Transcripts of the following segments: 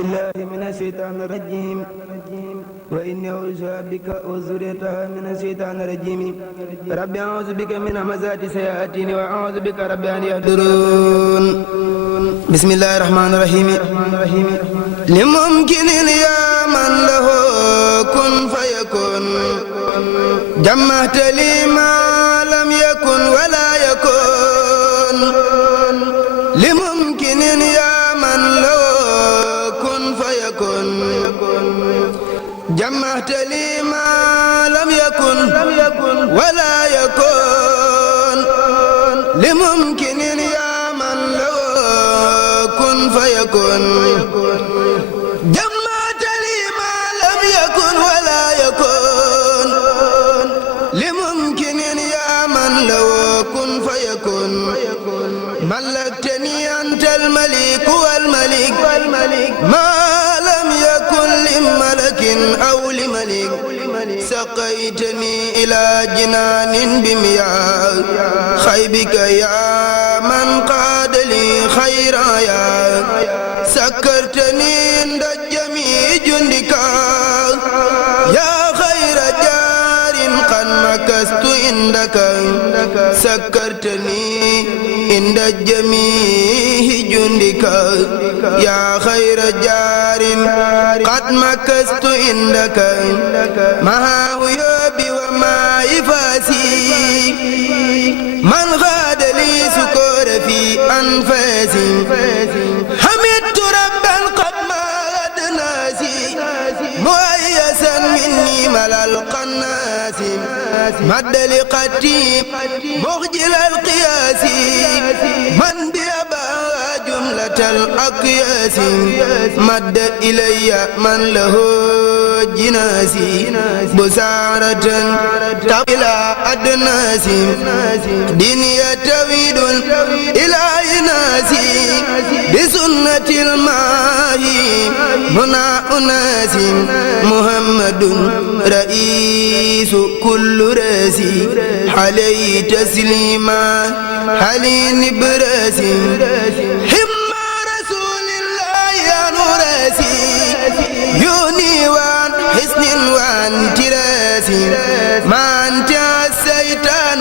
بالله من الشيطان الرجيم وإني أعوذ بك وذريتها من الشيطان الرجيم رب أعوذ بك من همزات الشياطين وأعوذ بك رب أن يحضرون بسم الله الرحمن الرحيم لممكن يا من له كن فيكون جمعت لي ما لم يكن ولا يكون لممكن يا من له كن فيكون جمعت لي ما لم يكن ولا يكون لممكن يا من له كن فيكون جمعت لي ما لم يكن ولا يكون لممكن يا من له كن فيكون ملكتني أنت الملك والملك ما لم يكن لملك أو لملك سقيتني إلى جنان بمياه خيبك يا من قاد لي خيرا يا سكرتني عند جميع جندك يا خير جار قد مكثت عندك سكرتني عند جميع جندك يا خير جار قد مكثت عندك مع عيوبي وما إفاسي من غاد لي سكور في أنفاسي حمدت ربا قد ما أدناسي مؤيسا مني ملا القناس مد لقتيب مخجل القياس من بيبا جملة الأقياس مد إلي من له جناسي بسارة إلى أدناس ديني تويد إلى إناسي بسنة الماء هنا أناس محمد رئيس كل راسي عليه تسليما حلين براسي حما رسول الله يا نوراسي يوني وان حسن وان تراسي ما أنت الشيطان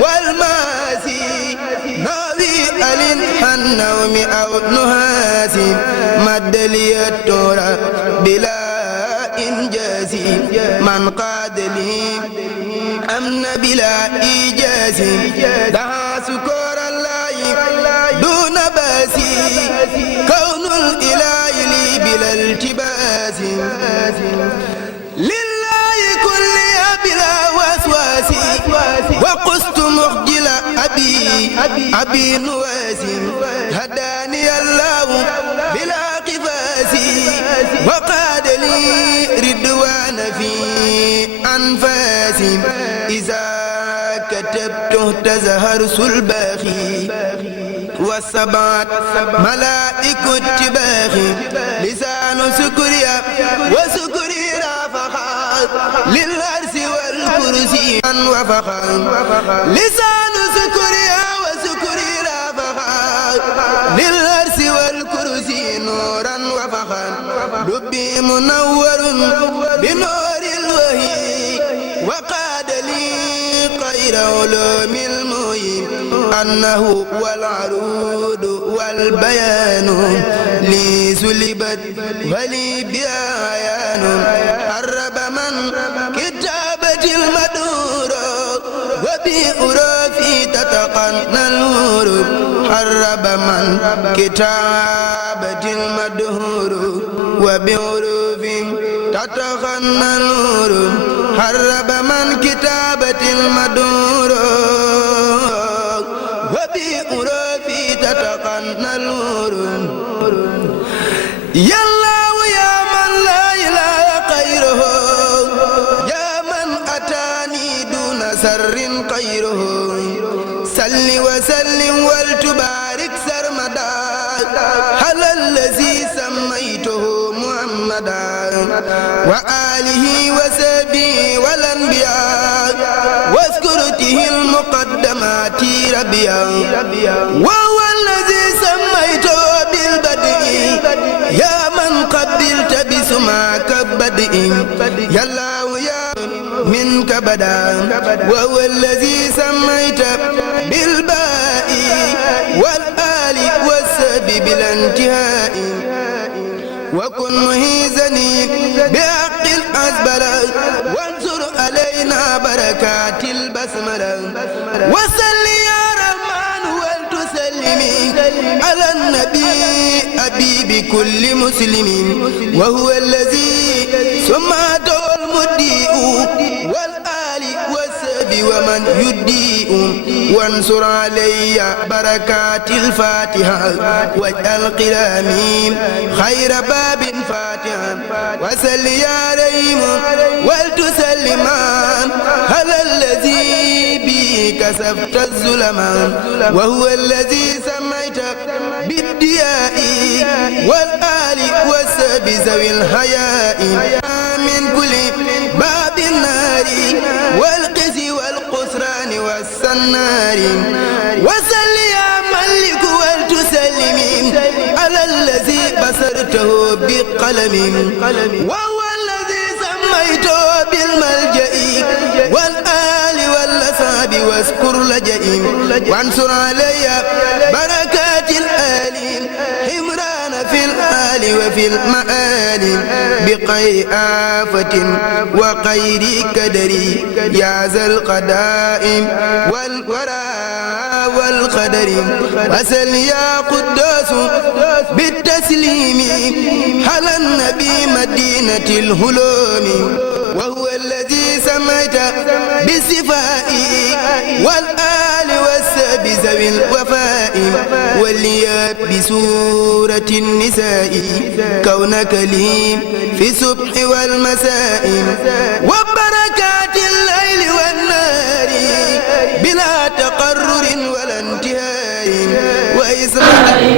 والماسي نبي ألين النوم أو نهاسي مد لي التورى بلا إنجازي من قاد لي أمن بلا إيجاز دعا سكور الله دون باسي كون الإله لي بلا التباس لله كل بلا وسواس وقست مخجل أبي نواسي هداني الله بلا قفاسي وقاد لي رضوان في أنفاسي إذا كتبت تزهر سلباخي والسبات ملائكة تباخي لسان سكريا وسكري رافخا للأرس والكرسي وفخا لسان سكريا وسكري رافخا للأرس والكرسي نورا وفخا ربي منور بنور الوهي وقاد لي خير علوم المهي أنه هو العروض والبيان لي سلبت ولي بيان حرب من كتابة المدور وبأروفي تتقن الهور حرب من كتابة المدهور وبأروف تتقن الهور حرب من كتابة المدهور وبأروف تتقن الهور يا الله يا من لا إله غيره يا من أتاني دون سر غيره سل وسلم ولتبارك سرمدا على الذي سميته محمدا وآله وصحبه والأنبياء واذكرته المقدمات ربيا وهو الذي سميته بالبدء يا من بدء يا الله يا منك بدا وهو الذي سميت بالباء والآل والسب بلا انتهاء وكن مهيزني بحق الأزبر وانصر علينا بركات البسملة وصل يا رحمن ولتسلمي على النبي أبي بكل مسلم وهو الذي سمعته المديء والآل والسب ومن يديء وانصر علي بركات الفاتحة واجعل قلامي خير باب فاتحا وسل يا ريم ولتسلما على الذي به كسفت الظلما وهو الذي سميت بالدياء والآل والسب ذوي الحياء من كل باب النار والقسي والقسران والسنار وسل يا ملك ولتسلم على الذي بصرته بقلم وهو الذي سميته بالملجأ والآل والأصحاب واذكر لجئ وانصر علي بركات الآل حمران في الآل وفي المآل بخير آفة وخير كدر يا ذا القضاء والوراء والقدر وسل يا قدوس بالتسليم على النبي مدينة الهلوم وهو الذي سميت بالصفاء والآل والسب ذوي الوفاء وليات بسورة النساء كونك لي في الصبح والمساء وبركات الليل والنار بلا تقرر ولا انتهاء وإسراء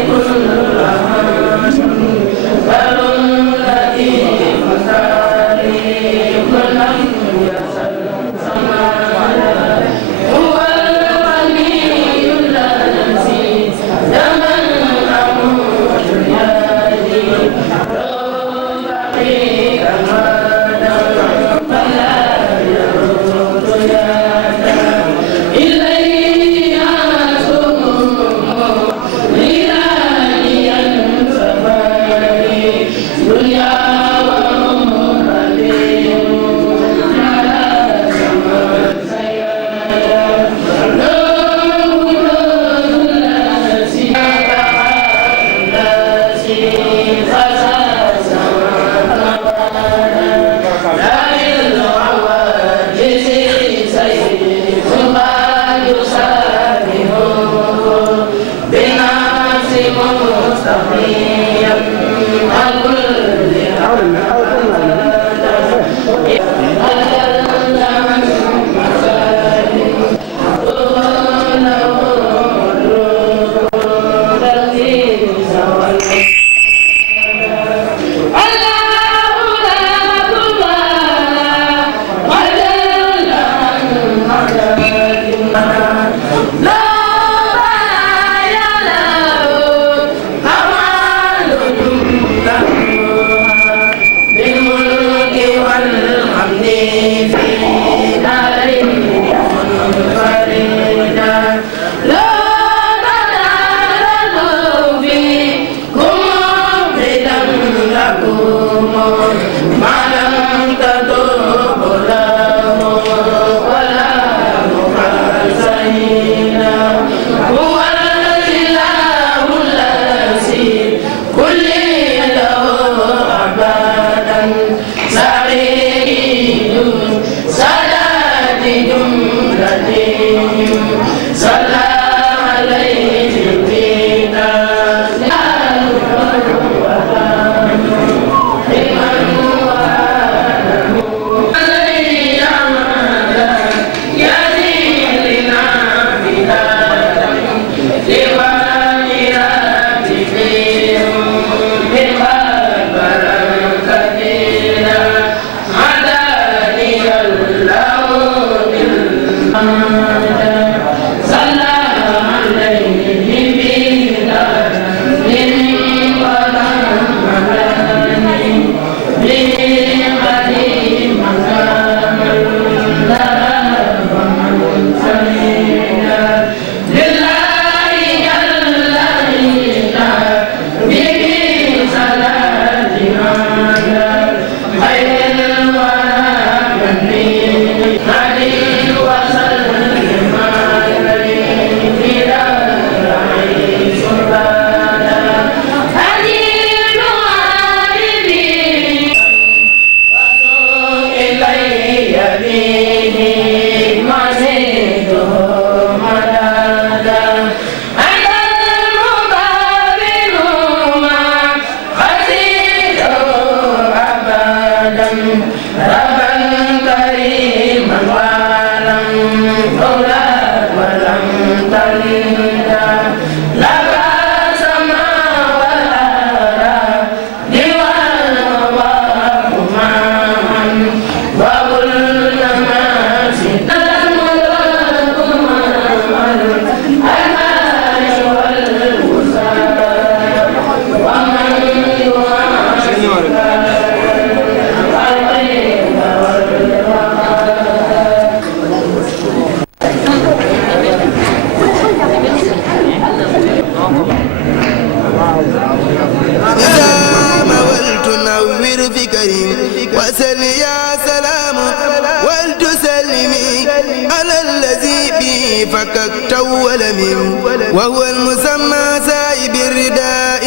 به فككت ولم وهو المسمى سائب الرداء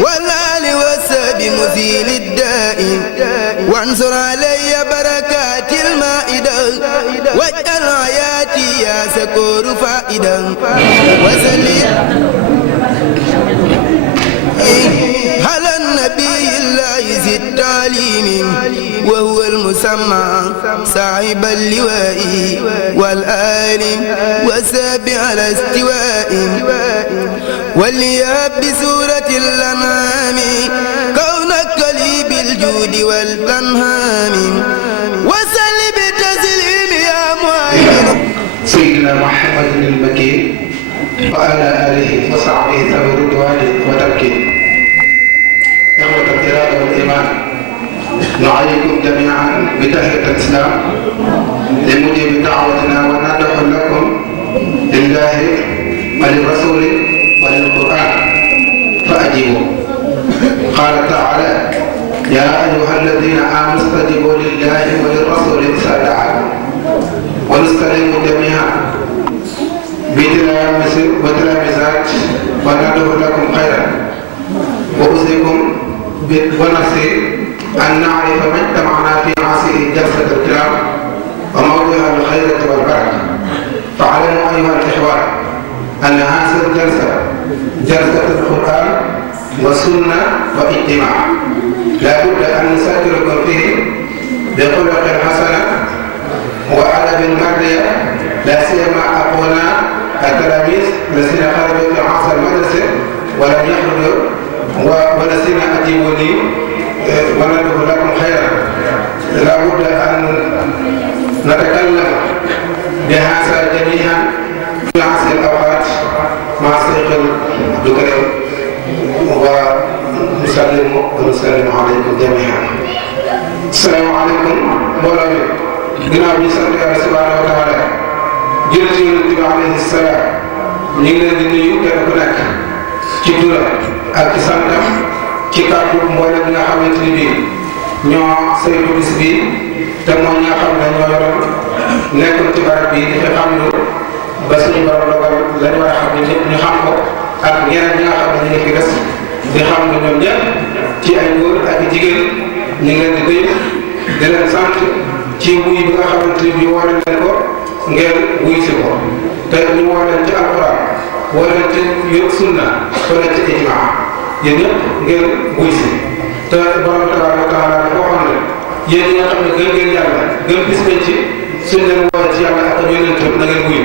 والآل والساب مزيل الداء وانصر علي بركات المائدة واجعل حياتي يا سكور فائدة وسلم على النبي الله ذي التعليم وهو المسمى صاحب اللواء والآل والساب على استواء وليهب بسورة الأنعام كونك لي بالجود والأنهام وسل بتسليم يا معين سيدنا محمد المكي وعلى آله وصحبه ذوي الرضوان والتمكين. إخوة الإرادة والإيمان، نحييكم جميعا بتحية الإسلام لمجيب دعوتنا وندعو لكم لله وللرسول وللقرآن فأجيبوا. قال تعالى: يا أيها الذين آمنوا استجيبوا لله وللرسول إذا دعاكم ونستعين جميعا بتلامس وتلامسات وندعو لكم خيرا وأوصيكم ونفسي أن نعرف ما اجتمعنا في عصر جلسة الكلام وموضوعها الخيرة والبركة. فاعلموا أيها الإخوة أن هذه الجلسة جلسة القرآن والسنة واجتماع، لا بد أن نسجلكم فيه بخلق حسنة وأدب مرئية، لا سيما أخونا التلاميذ الذين خرجوا في عصر المدرسة ولم يخرجوا والذين أجيبوني وندعو لكم خيرا. لا بد أن نتكلم بهذا جميعا في عصر الأوقات مع الشيخ الدكتور ونسلم عليكم جميعا. السلام عليكم mbooloo mi. ginnaaw bi sant Yàlla subhaanahu wa taala jël ci Yonent bi alayhi salaam ñu ngi leen di nuyu kenn ku nekk ci turam ak ci santam ci kàddu mboolem ñi nga xamante ni bii ñoo saytu bis bi te mooy ñi nga xam ne ñoo yoroon nekkoon ci barab bi di fi xam lu ba suñu borom dogal lañ war a xam ne ñëpp ñu xam ko ak ñeneen ñi nga xam ne ñu ngi fi des di xam ne ñoom ñëpp ci ay góor ak i jigéen ñu ngi leen di nuyu di leen sant ci wuy bi nga xamante ni bii woo leen ko ngeen wuy si ko te ñu woo leen ci alquran woo leen ci sunna woo leen ci ijmaa yéen ñëpp ngeen wuy si te borom tabaaraka wa taala dafa waxoon ne yéen ñi nga xam ne gën ngeen yàlla gën bis nañ ci suñ leen woowee ci yàlla ak yonentam na ngeen wuyu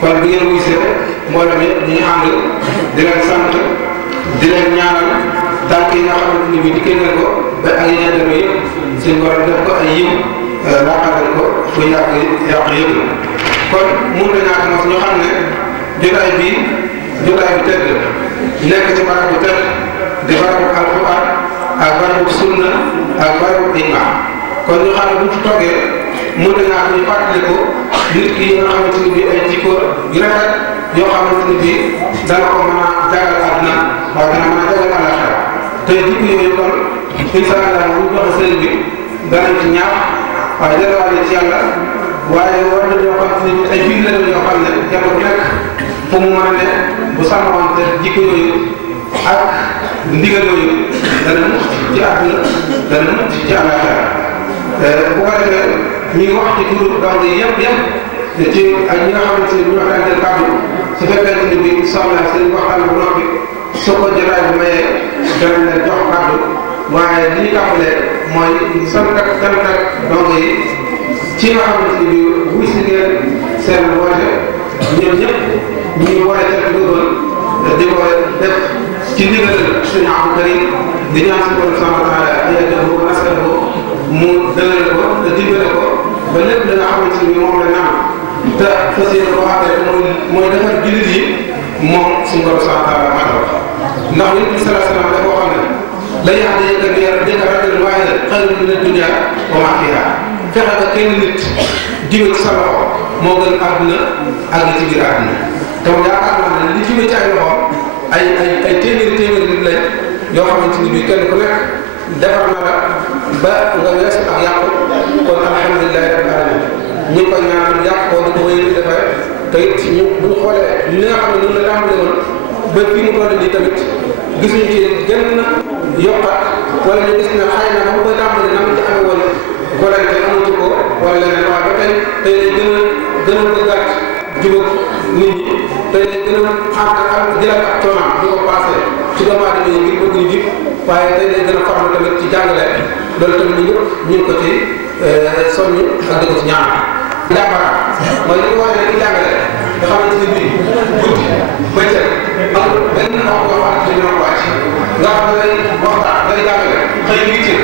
kon bi ngeen wuy si rek mboolem yëpp ñu ngi ànd di leen sant di leen ñaanal tànk yi nga xamante ni bii dikkee ngeen ko ba ak yeneen deme yëpp suñ borom def ko ay yiw laqatal ko fu yàq yëpp kon mun na ñaata mos ñu xam ne jotaay bi tedd nekk ci barab bu tedd di barabu alquran ak barabu sunna ak barabu ijmaa kon ñu xam ne bu ci toggee mun na ñaata ñu fàttali ko nit ki nga xamante ni bii ay jikko yu rafet yoo xamante ni bii dana ko mën a jagal àdduna waaye dana mën a jagal àllaxira te jikko yooyu kon incha allah bu ñu joxe sëriñ bi danañ ci ñaax waaye delluwaale ci yàlla waaye war nañoo xam ne ay biir la yoo xam ne kenn ku nekk fu mu mën a ne bu sàmmante jikko yooyu ak ndigal yooyu dana mucc ci àdduna dana mucc ci àllaxira bu ko defee ñu ngi wax ci turu dong yi yëpp ci ak ñi nga xamante ne ñoo daan jël kàddu su fekkente ni bii soxla seen waxtaan bu noppi soo ko jëlaat bu mayee danañ leen jox kàddu waaye li ñu tàmbalee mooy sant ak dong yi ci nga xamante ni bii wuy si ngeen seen woote ñoom ñëpp ñu ngi woote teel di ko def ci ndigal suñu Abdou Karim di ñaan suñu borom subhanahu wa taala ayadahu wa nasarahu mu dëgëral ko te dimbale ko ba lépp da nga xamante ni moom la naan te fas yéene ko waxee mooy defar jullit yi moom suñu borom subhanahu wa taala matal ndax yonent bi sallallahu alayhi wa sallam dafa waxoon ne la yahdiyaka bika rajulan waahidan xayrun mina dunya wa maa fiihaa fexe ba kenn nit jiwe ci sa loxo moo gën àdduna ak li ci biir àdduna te yaakaar naa ne li jiwe ci ay loxo ay téeméeri nit lañ yoo xamante ni bii kenn ku nekk defar na la ba nga weesu ak yàqu kon alhamdulilah rabbil alamin ñu ngi koy ñaan yàq ko di ko wéy di defar te it ñu bu ñu xoolee li nga xam ne noonu la tàmbale woon ba fii mu toll nii tamit gisuñu ci gën na yokkat wala ñu gis ne xëy na ba mu koy tàmbale na mu ci amee woon volonté amatu ko wala leneen waaye ba tey tey lay gën a bëggaat jubóog nit ñi tey lay gën a am jëlaat ak coonaam di ko passé ci doomu aadama yi ngir bëgg ñu jub waaye tey lay gën a farlu tamit ci jàngale loolu tamit ñu ñëpp ñu ngi ko ci soññ ak di ko ci ñaan. jàmbaar mooy li ñu wax ne ci jàngale nga xamante ne bii guddi bëccëg amul benn wax boo xam ne dina ko wàcc nga xam ne day waxtaan day jàngale xëy na itti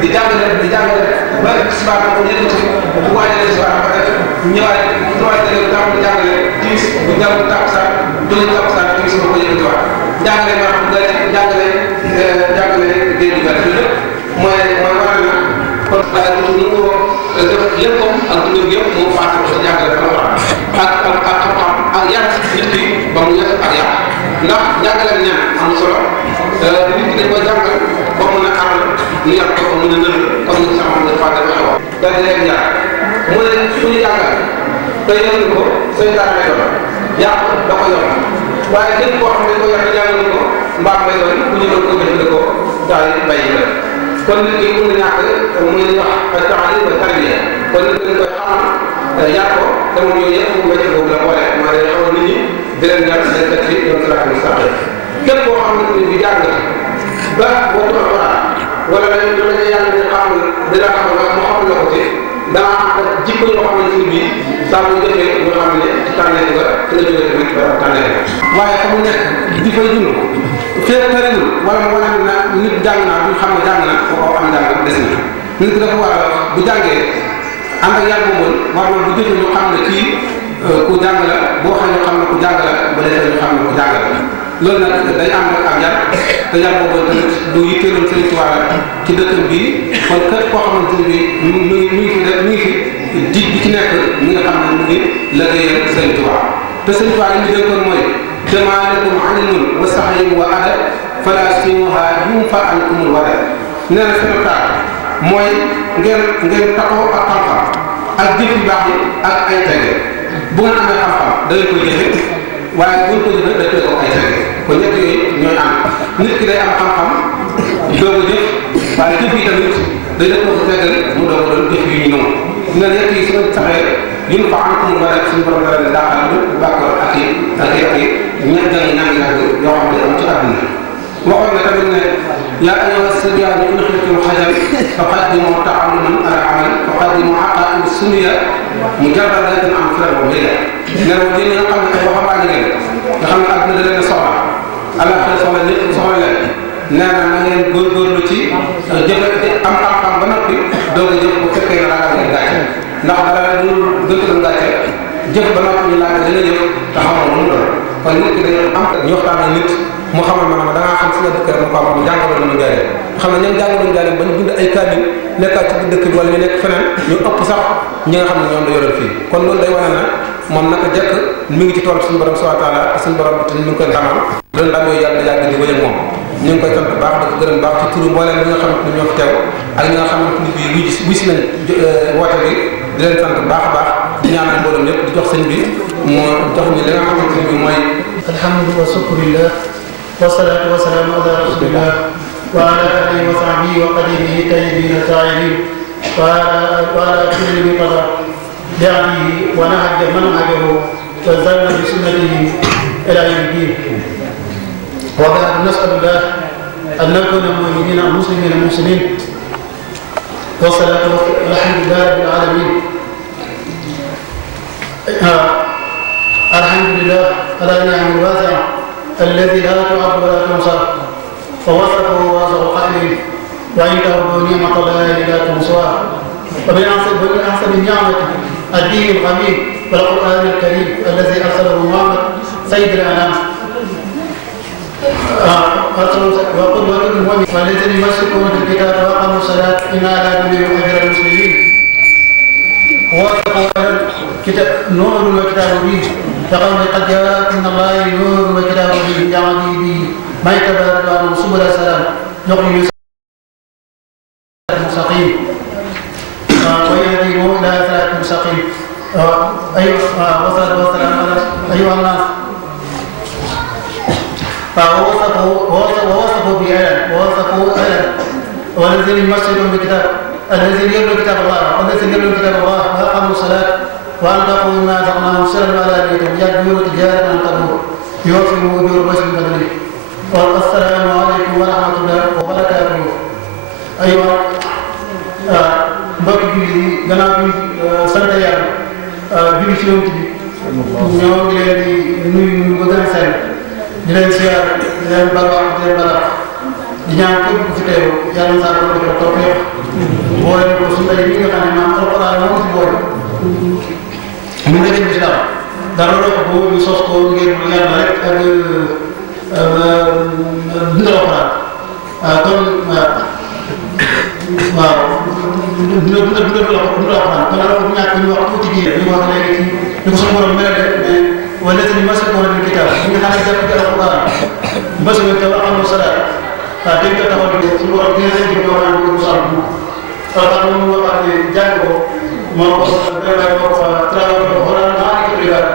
di jàngale ba subaa ko ñetti ci bu waajalee subaa ba def ñëwaat ñëwaat tam di jàngale timis bu jàll takkusaan doon takkusaan timis ba ko yëkkatiwaat jàngale ma xam nga jàngale géej gi gàtt lépp mooy waral na kon ñu ko def léppam ak dundam yëpp moo faatu ko sa jàngale dafa war ak xam-xam ak yar nit ki ba mu yar ak yar ndax jàngale ñaan am solo nit ki dañ koy jàngal ba mën a aar ñu yar ko mën a nël comme ni sama xam dafa dafa wax dañ leen yar mu ne suñu jàngal te yëngu ko seytaan lay doon yàq da ko yor waaye képp koo xam ne ko yar jàngal ko mbaam lay doon bu ñu doon ko jëfandikoo daal di bàyyi la kon nit ki mën na ñàkk mën nañu wax taalim ba tarbiya kon nit dañ koy xamal yar ko te moom yooyu yëpp mu métti boobu la boole maa day xamal nit ñi di leen yar di leen teg ci yoon siraatal mustaqiim képp koo xam ne bi jàng ba waxtu alquran wala dañu yàlla di xamal dina xamal mu xamal la ko ci dana am jikko yoo xamante ni bii saa bu defee ñu xam ne ci tànneef ba ci la jógee tamit ba tànneef waaye fa mu nekk di fay dund fee tëriwul wala mu wane na nit jàng naa du xam ne jàng na ko am jàng des na nit ki dafa war a bu jàngee ànd ak yàlla boobu war na bu jëfee ñu xam ne kii ku jàng la boo xam ne xam ne ku jàng la ba defee ñu xam ne ku jàng la loolu nag day ànd ak yar te yar boobu tamit du yitteeloon Sëriñ Tuubaa ci dëkkam bii kon képp koo xamante ne bii mi ngi fi di ci nekk ñi nga xam ne mu ngi liggéeyal Sëriñ Tuubaa te Sëriñ Tuubaa li ñu dénkoon mooy jamaalakum ilmun wa saxyin wa adab fala simuha yunfa ankumul wadab nee na seen taal mooy ngeen taxaw ak xam-xam ak jëf yu baax yi ak ay tege bu ngeen amee xam-xam da ngeen koy jëfe waaye bu ñu ko jëfee dañ koy ko ay tege kon ñett yooyu ñooy ànd nit ki day am xam-xam doog a jëf waaye jëf yi tamit day def ko ko tegal mu doog a doon jëf yu ñu noonu nga ñett yi su ma saxee yun fa ankumul wadab suñu borom dara ne daaxal lu bàkkoor ak i ñett jàng ñaangi nag yoo xam ne am ci àdduna waxoon na tamit ne yaa ayyuha sibyaanu in xiftum xajal faqaddimu taalluman ala amal faqaddimu aqaid sunya mujarradatin am firan wa mbéy ne la yéen nga xam ne ay waxambaane ngeen nga xam ne àdduna da leen a soxla àllaaxira soxla ñëpp soxla leen nee na na ngeen góorgóorlu ci jëfe am xam-xam ba noppi doog a jëf bu fekkee ne ragal ngeen gàcce ndax dara lu gën a gàcce jëf ba noppi ñu laaj dana jëf te xamoo lu mu doon kon nit ki dañu am ñu waxtaan ak nit mu xamal ma da ngaa xam si nga dëkk rek ma ko am jàngaloon nañu jaaree xam ne ñoom jàngaloon jaaree ba ñu bind ay kaamil nekkaat ci biir dëkk bi wala ñu nekk feneen ñu ëpp sax ñi nga xam ne ñoom la yoroon fii kon loolu day wane na moom naka jekk mi ngi ci tool suñu borom subhanahu wa taala suñu borom te ñu ngi koy xamal loolu daal yooyu yàlla yàgg di wëy ak moom ñu ngi koy sant baax di ko gërëm baax ci turu mbooleem ñi nga xamante ni ñoo fi teew ak ñi nga xamante ni bii wuy si nañ woote bi di leen sant baax a baax di ñaanal mboolem yëpp di jox sëñ bi mu jox ñu li nga xamante ni bii mooy alhamdu wa shukrillah wasalaatu wasalaamu ala rasulillah wa ala alihi wa sahbihi wa qadimihi tayyibin tahirin wa ala kulli bi qadar bi'ahdihi wa nahja manhajahu wa zanna bi sunnatihi ila yawmi ddin wa ba'd nas'alullah an nakuna mu'minina muslimina muslimin wasalaatu alhamdulillah rabbil alamin alhamdulillah ala ni'amil wasi'a الذي لا تعد ولا تنصر فوصفه واصف قائل وان تعدوا نعمه الله لا تنصرها ومن احسن النعمه الدين الغميد والقران الكريم الذي ارسله محمد سيد الانام وقدوه المؤمن والذين يمسكون بالكتاب واقاموا الصلاه انا لا نضيع اجر المسلمين ووصفه الكتاب نور وكتاب مبين كقول قد جاءكم من الله نور وكتاب مبين يهدي به من تبارك له سبل السلام يخرج المستقيم ويهديه الى صراط مستقيم. والصلاه والسلام على أيها الناس ووصفوا بآيات والذين يمسكون بالكتاب الذين يتلون كتاب الله والذين يتلون كتاب الله وأقاموا الصلاة وأنفقوا مما رزقناهم سرا وعلانية يرجون تجارة عن تبور يوفوا أجور مسلم بدني والسلام عليكم ورحمة الله وبركاته. أيها mbokk bi gannaaw bi sant yàlla julli ci yonent bi ñoo ngi leen di nuyu ba gën a sell di leen siyaar di leen balaax di leen balaax di ñaan képp ku fi teew yàlla na saa ko defal topp yëpp boole ko su tey mi nga xam ne maam alxuraan moo ci boole mu nekk ci islam dara loo ko boobu ñu sos ko ngir yàlla rek ak dundal alxuraan kon waaw dundal alxuraan kon alors bu ñàkk ñu wax tuuti ji ñu wax léegi ci ñu ko suñu borom mel mais wala ni masakuna bil kitab ñi nga xam ne jàpp ci alxuraan mbas mi te waxam salaat dañ ko taxaw di suñu borom dina leen di wax naan ko sax alxuraan moom wax ne jàng ko moo ko dara ko travail ko xoolal maa ngi ko rigal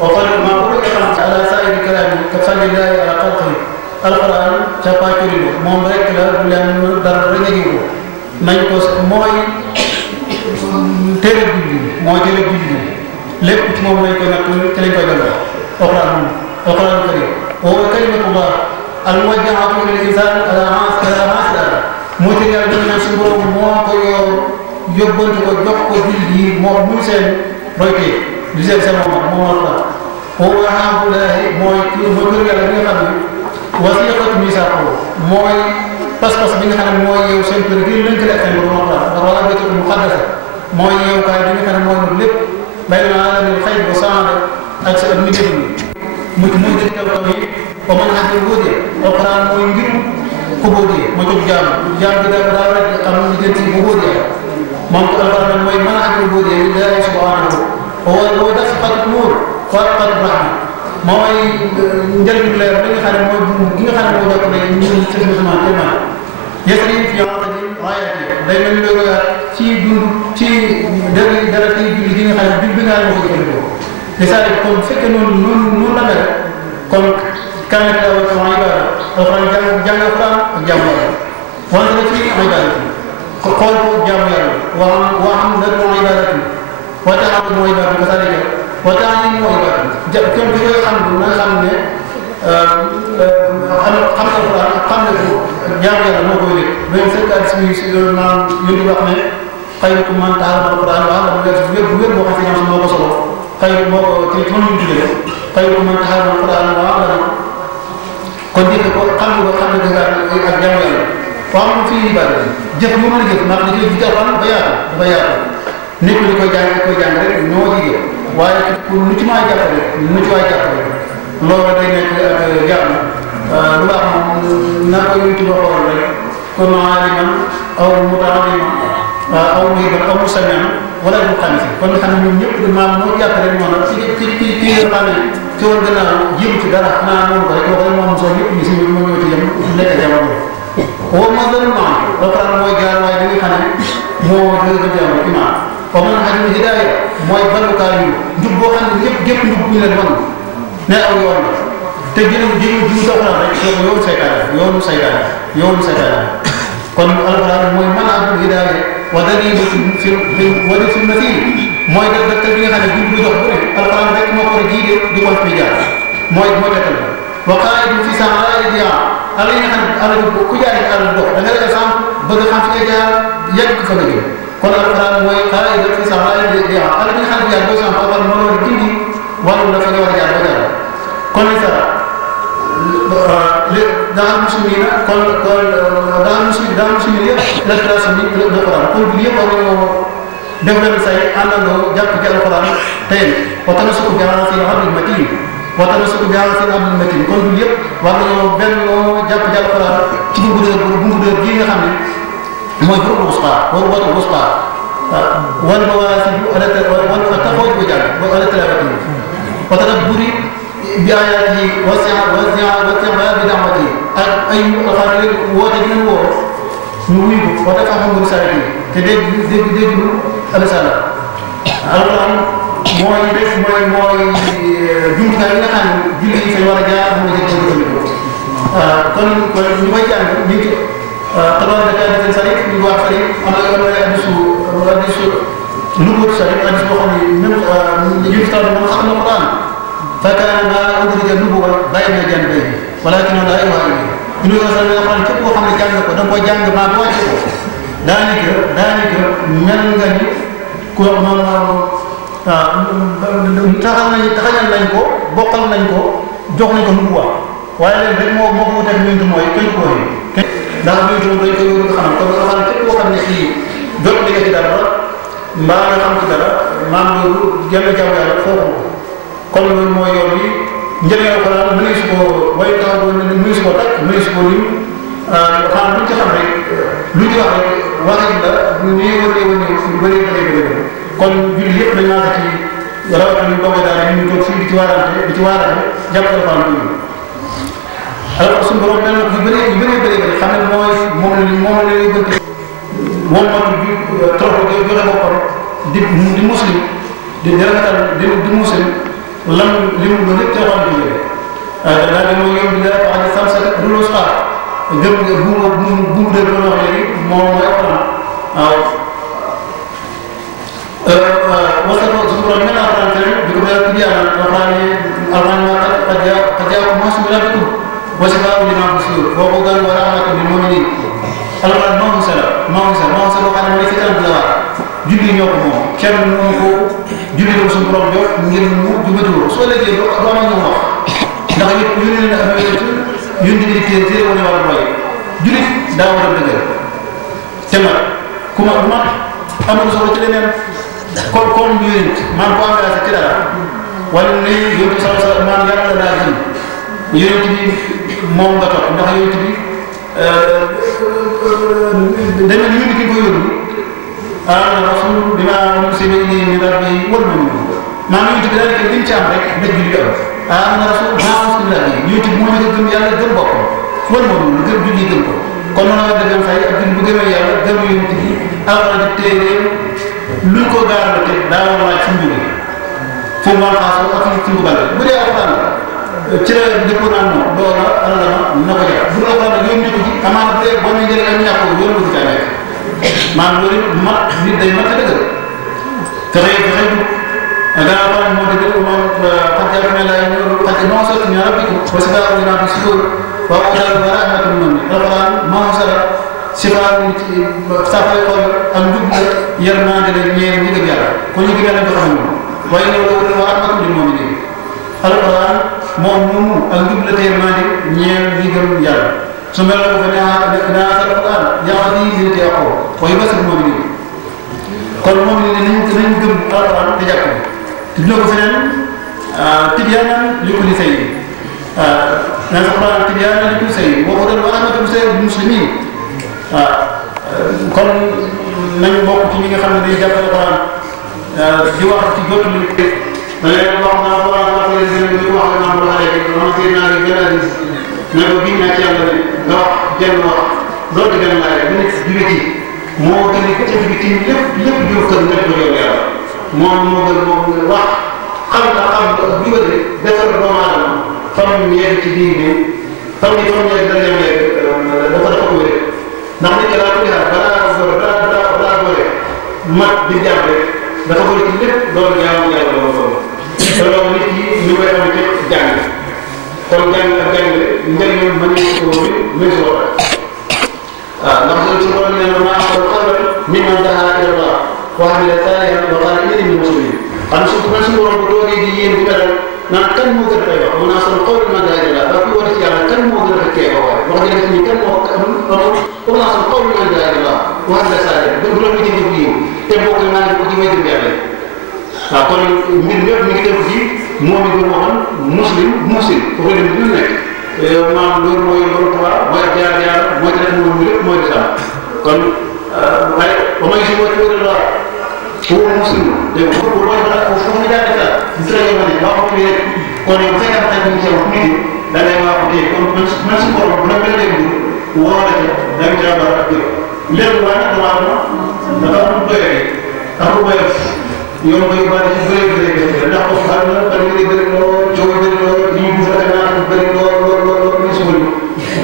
wa qala ma ko xam ala sa'ir kalam ka falillahi ala qalbi alxuraan ca pàccuri moom rek la bu leen dara rek ko nañ ko mooy téere bi mooy téere bi lépp ci moom lañ koy natt ci lañ koy jëndee alxuraan karim wa kalimatullah al muwajjahatu lil insan ala hasada mooy te yàlla dafa naan suñu borom moo ko yóbbante ko jox ko jullit yi moo muy seen roytee di seen moom alxuraan wa haulahi mooy kër yàlla bi nga xam ne wasiqatu misaaqo mooy pas-pas bi nga xam ne mooy yow seen kër gi lënkale ak seen borom alxuraan ndax wala baytul muqaddasa mooy yow kaay bi nga xam ne mooy noonu lépp bayna alamil xayb wa saada ak sa ak mbindeef mi muy dëkk taw taw yi ba mën a xam boo dee alxuraan mooy ngir ku boo dee ma jóg jaam bi daa rek xam li gën ci bu boo dee moom ko alxuraan mooy mën a xam boo dee lillahi subhanahu wa daf xat nuur wa xat rahma mooy njëriñ leer bi nga xam ne mooy gi nga xam ne moo jàpp ne ñu ci sama tellement yesri fi aqdi ayati day mel ni ci dund ci dara ci julli gi nga xam ne bi nga xam ne moo ko jëfandikoo c'est-à-dire kon bu fekkee noonu la mel kon kaamil la wa sama ibaada alxuraan jàng alxuraan ak jaamu yàlla wante nag fii am ibaada ko xool ko jaamu yàlla wa am nag moo ibaada wa taxaw moo ibaada kasaalika wa taxaw moo ibaada kenn bi koy xam na nga xam ne xam alxuraan ak xam ne ko jaamu yàlla moo koy lépp même fekkaat si maanaam yónni wax ne xayrukum man ta'allama alxuraan wa 'allamahu bu wér boo xam ne moo ko solo xëy moo ko ci mën ñu tuddee xëy man ta'allama alxuraan wa 'allamahu kon jëfe ko xam nga ak jaamu yàlla waaw moom fii ibaada jëf yu mën a jëf ndax dañuy fi alxuraan dafa yaatu nit ñi koy jàng rek ñoo jigéen waaye lu ci maa jàppale loolu day nekk ak jàmm lu baax moom naa ko yuti waxoon rek kon aaliman aw muta'alliman aw muhiban aw musami'an wala mu xam si kon nga xam ne ñoom ñëpp maam moo jàpp rek noonu ci nga xam ne ci woon gannaaw jéem ci dara xanaa moom ko rek waxal moom soo ñëpp ñi si moo ñëw ci yem nekk jamono woo ma gën maam alxuraan mooy jaar waaye bi nga xam ne moo gën a jamono imaam wa man hajul hidaaya mooy ballukaay yu njub boo xam ne gépp njub bu ñu leen wan ne aw yoon la te jëlee jiw alxuraan rek yoonu saytaane kon alxuraan mooy manhajul hidaaya wa dalilu fi masil mooy def bi nga xam ne bu dox bu ne alxuraan rek moo ko war a jiite di ko fi jaar mooy tekkal wa qaaidu fi sa'aari diya ala yi nga xam ne alal ku jaay ci alal dox da nga def sànq bëgg xam fi nga jaar yegg fa nga jëm kon alxuraan mooy qaaidu fi sa'aari diya ala bi nga xam ne jaar boo sànq alxuraan moo war a gindi wàllu la fa nga war a jaar ba jaar kon li sax daal muslimina kon daal muslimin yëpp l'inspiration bi alxuraan kon bi yëpp war nañoo def leen say àndandoo jàpp ci alxuraan tey wa tamasuku bi haazihil hablil matiin wa tamasuku bi haazihil hablil matiin kon bi yëpp war nañoo bennoo jàpp ci alxuraan ci bungu dër bii nga xam ne mooy burul wusqa wal mawaasibu wal taxaw ko jàng ba ala tilaawati wa tadabburi bi ayaati wa bi da'wati ak ay xaar woote gi woo ñu wuyu ko wa dafa xam nga saa yi te dégg risala alquran mooy jumtukaay yi nga xam ne julli yi fay war a jaar mooy jëfandikoo kon ñu koy jàng ñu ngi tabax da kaa defee sari ñu wax sari am na hadisu lu wut sari hadis boo xam ne même jëm taw bi moom xam na Quran fakkaana maa udrija nubuwa bayna janbayhi walakin laa yuwaayi ñu ko sax nga xam ne képp koo xam ne jàng ko da nga koy jàng maa bu wàcce ko daanaka mel nga ni ku moom taxañal nañ ko bokkal nañ ko jox nañ ko nubuwa waaye léegi rek moo ko wuteeg ñun mooy kenn ko yi ndax ñun dañ koy wër nga xam kon nga xam ne képp koo xam ne fii jot li nga ci dara mbaa nga xam ci dara maam loolu jënd jaww yàlla foofu kon loolu mooy yoon yi njëriñ alxuraan mënuñ si ko way tax mënuñ si ko takk mënuñ si ko lim xam luñ ci xam rek luñ ci wax rek waxit la ñu wër lu bëri kon julli yëpp dañ naa ci rawatina ñu doog daal ñu toog fii di ci waarante jàpp alxuraan bi alors suñu borom mel na yu bëri xam ne moom la yóbbante moom bi trop joxe boppam di muslim di rafetal di muslim lan li mu gën a teewal di jóge daal di mooy yóbbu dara wax di sam sa duloo soir gëm nga bu mu dëgg wax léegi moom mooy alxuraan waaw wasako suñu borom mel na alxuraan keneen di ko mel ci yàlla alxuraan yi alxuraan ma qad jaakum moosu bi rabbikum wa shifaa'un limaa fi sudur boo ko gën wa rahmatun lil mu'minin alxuraan moo sala boo xam ne mooy fitan bi la waar julli ñoo ko moom kenn mënu ko julli doon suñu borom jox ngir mu jubatiwoo soo léegi doo am ak ñoom wax ndax yëpp yónni leen am yónni di téere wane wala mooy jullit daa war a dëgër te mat ku ma bu mat amul solo ci leneen comme yónent man ko engagé ci dara wala ni yónent sa man yàlla daa gën yónent bi moom nga topp ndax yónent bi dañ ne yónni ki ko yónni rasul bima ursila ilayhi min rabbihi wal mu'minun maanaam yónni bi daanaka liñ ci am rek dëgg li am rasul bima ursila ilayhi yónni bi moo ñu gëm yàlla gëm boppam wal mu'minun gëm julli gëm ko kon noonu la dëggam fay ak bu gëmee yàlla gëm yónni bi alxuraan di téere luñ ko gaaral te daa war a laaj fu mu jógee fu mu war a xaasoo ak fu mu bale bu dee alxuraan ci la dëppoo naan moom loola alal na ko def bu dee alxuraan yónni ko ci amaana bu dee boo may jëlee ak ñàkk yónni ko ci ca nekk maanaam loolu mat nit day mat a dëgër fexe du daa alxuraan moo dëgër moom xaj na la xaj non sot ñu rabbiku wa shifaa'un limaa fi sudur wa hudan wa rahmatun lil mu'minin alxuraan moo sala shifaa'un ci safay xol am njub la yërmande la ñeel ñi gëm yàlla ko ñu gëm yàlla ko xam moom waaye loolu wa rahmatun lil mu'minin alxuraan moom moomu ak njub la te yërmande ñeel ñi gëm yàlla su mel ne ko fa naa alxuraan yahdi lil ladhiina taqaw wa yubashshiru l-mu'minin kon moom ni nañ gëm alxuraan te jàpp te dina ko feneen tibyaanan li kulli shay na alxuraan tibyaanan li kulli shay wa hudan wa rahmatun lil muslimiin kon nañu bokk ci ñi nga xam ne dañuy jàpp alxuraan di wax ci jotu li da leen wax naa ko wax naa ko ne ko biñ naa ci yàlla ne nga wax jenn wax loolu di dem laaj bu nekk jóge ci moo gën a ca bi ci lépp jóg kër nekk ko yow yàlla moo gën wax xam jubale defar doomu aadama fam yegg ci diine fam yegg dañ leen yegg dafa ko wér ndax nit ki laa ko jaar balaa boole mat di jàpp rek dafa bëri ci lépp loolu jaamu yàlla la woon te loolu nit ki ñu koy am ci jàng kon jàng ak jàngale njëriñam mën nañu ko wóor muy si waxtaan waaw ndax loolu su borom nee na maa xam xamal mimman daa ila Allah wa amila saalihan wa qaala innanii minal muslimiin xam su borom bu toogee di yéen di beral naan kan moo gën a koy wax mun naa sonn xaw ma daa ila Allah ba ku woote ci yàlla kan moo gën a fekkee wax dëgg ci ni kan moo mun naa sonn xaw ma daa ila Allah wa amila saalihan bu loolu ci def yiw te bokk maa ngi ko ci way dëgg yàlla waaw kon mbir mi mi ngi def ci moom it doon waxoon muslim foofu la ñu nekk maanaam loolu mooy loolu tubaab mooy ak jaar mooy te def moom lépp mooy lislaam kon waaye ba may si wàcc wala loi foofu muslim dégg nga foofu mooy foofu nga jaar lislaam gis nga yow ma ne waa ko tuddee kon yow bu fekkee am nañ ko ci nit da ngay waa ko téye kon man si borom bu la mel léegi woo la ca da nga caa war a jël léegi waaye nag dafa am doyee dafa doyee yoon koy bari ci bëri ndax ko xam na bari bëri lool coow bëri lool lii bu fekkee naa bëri lool ñu suul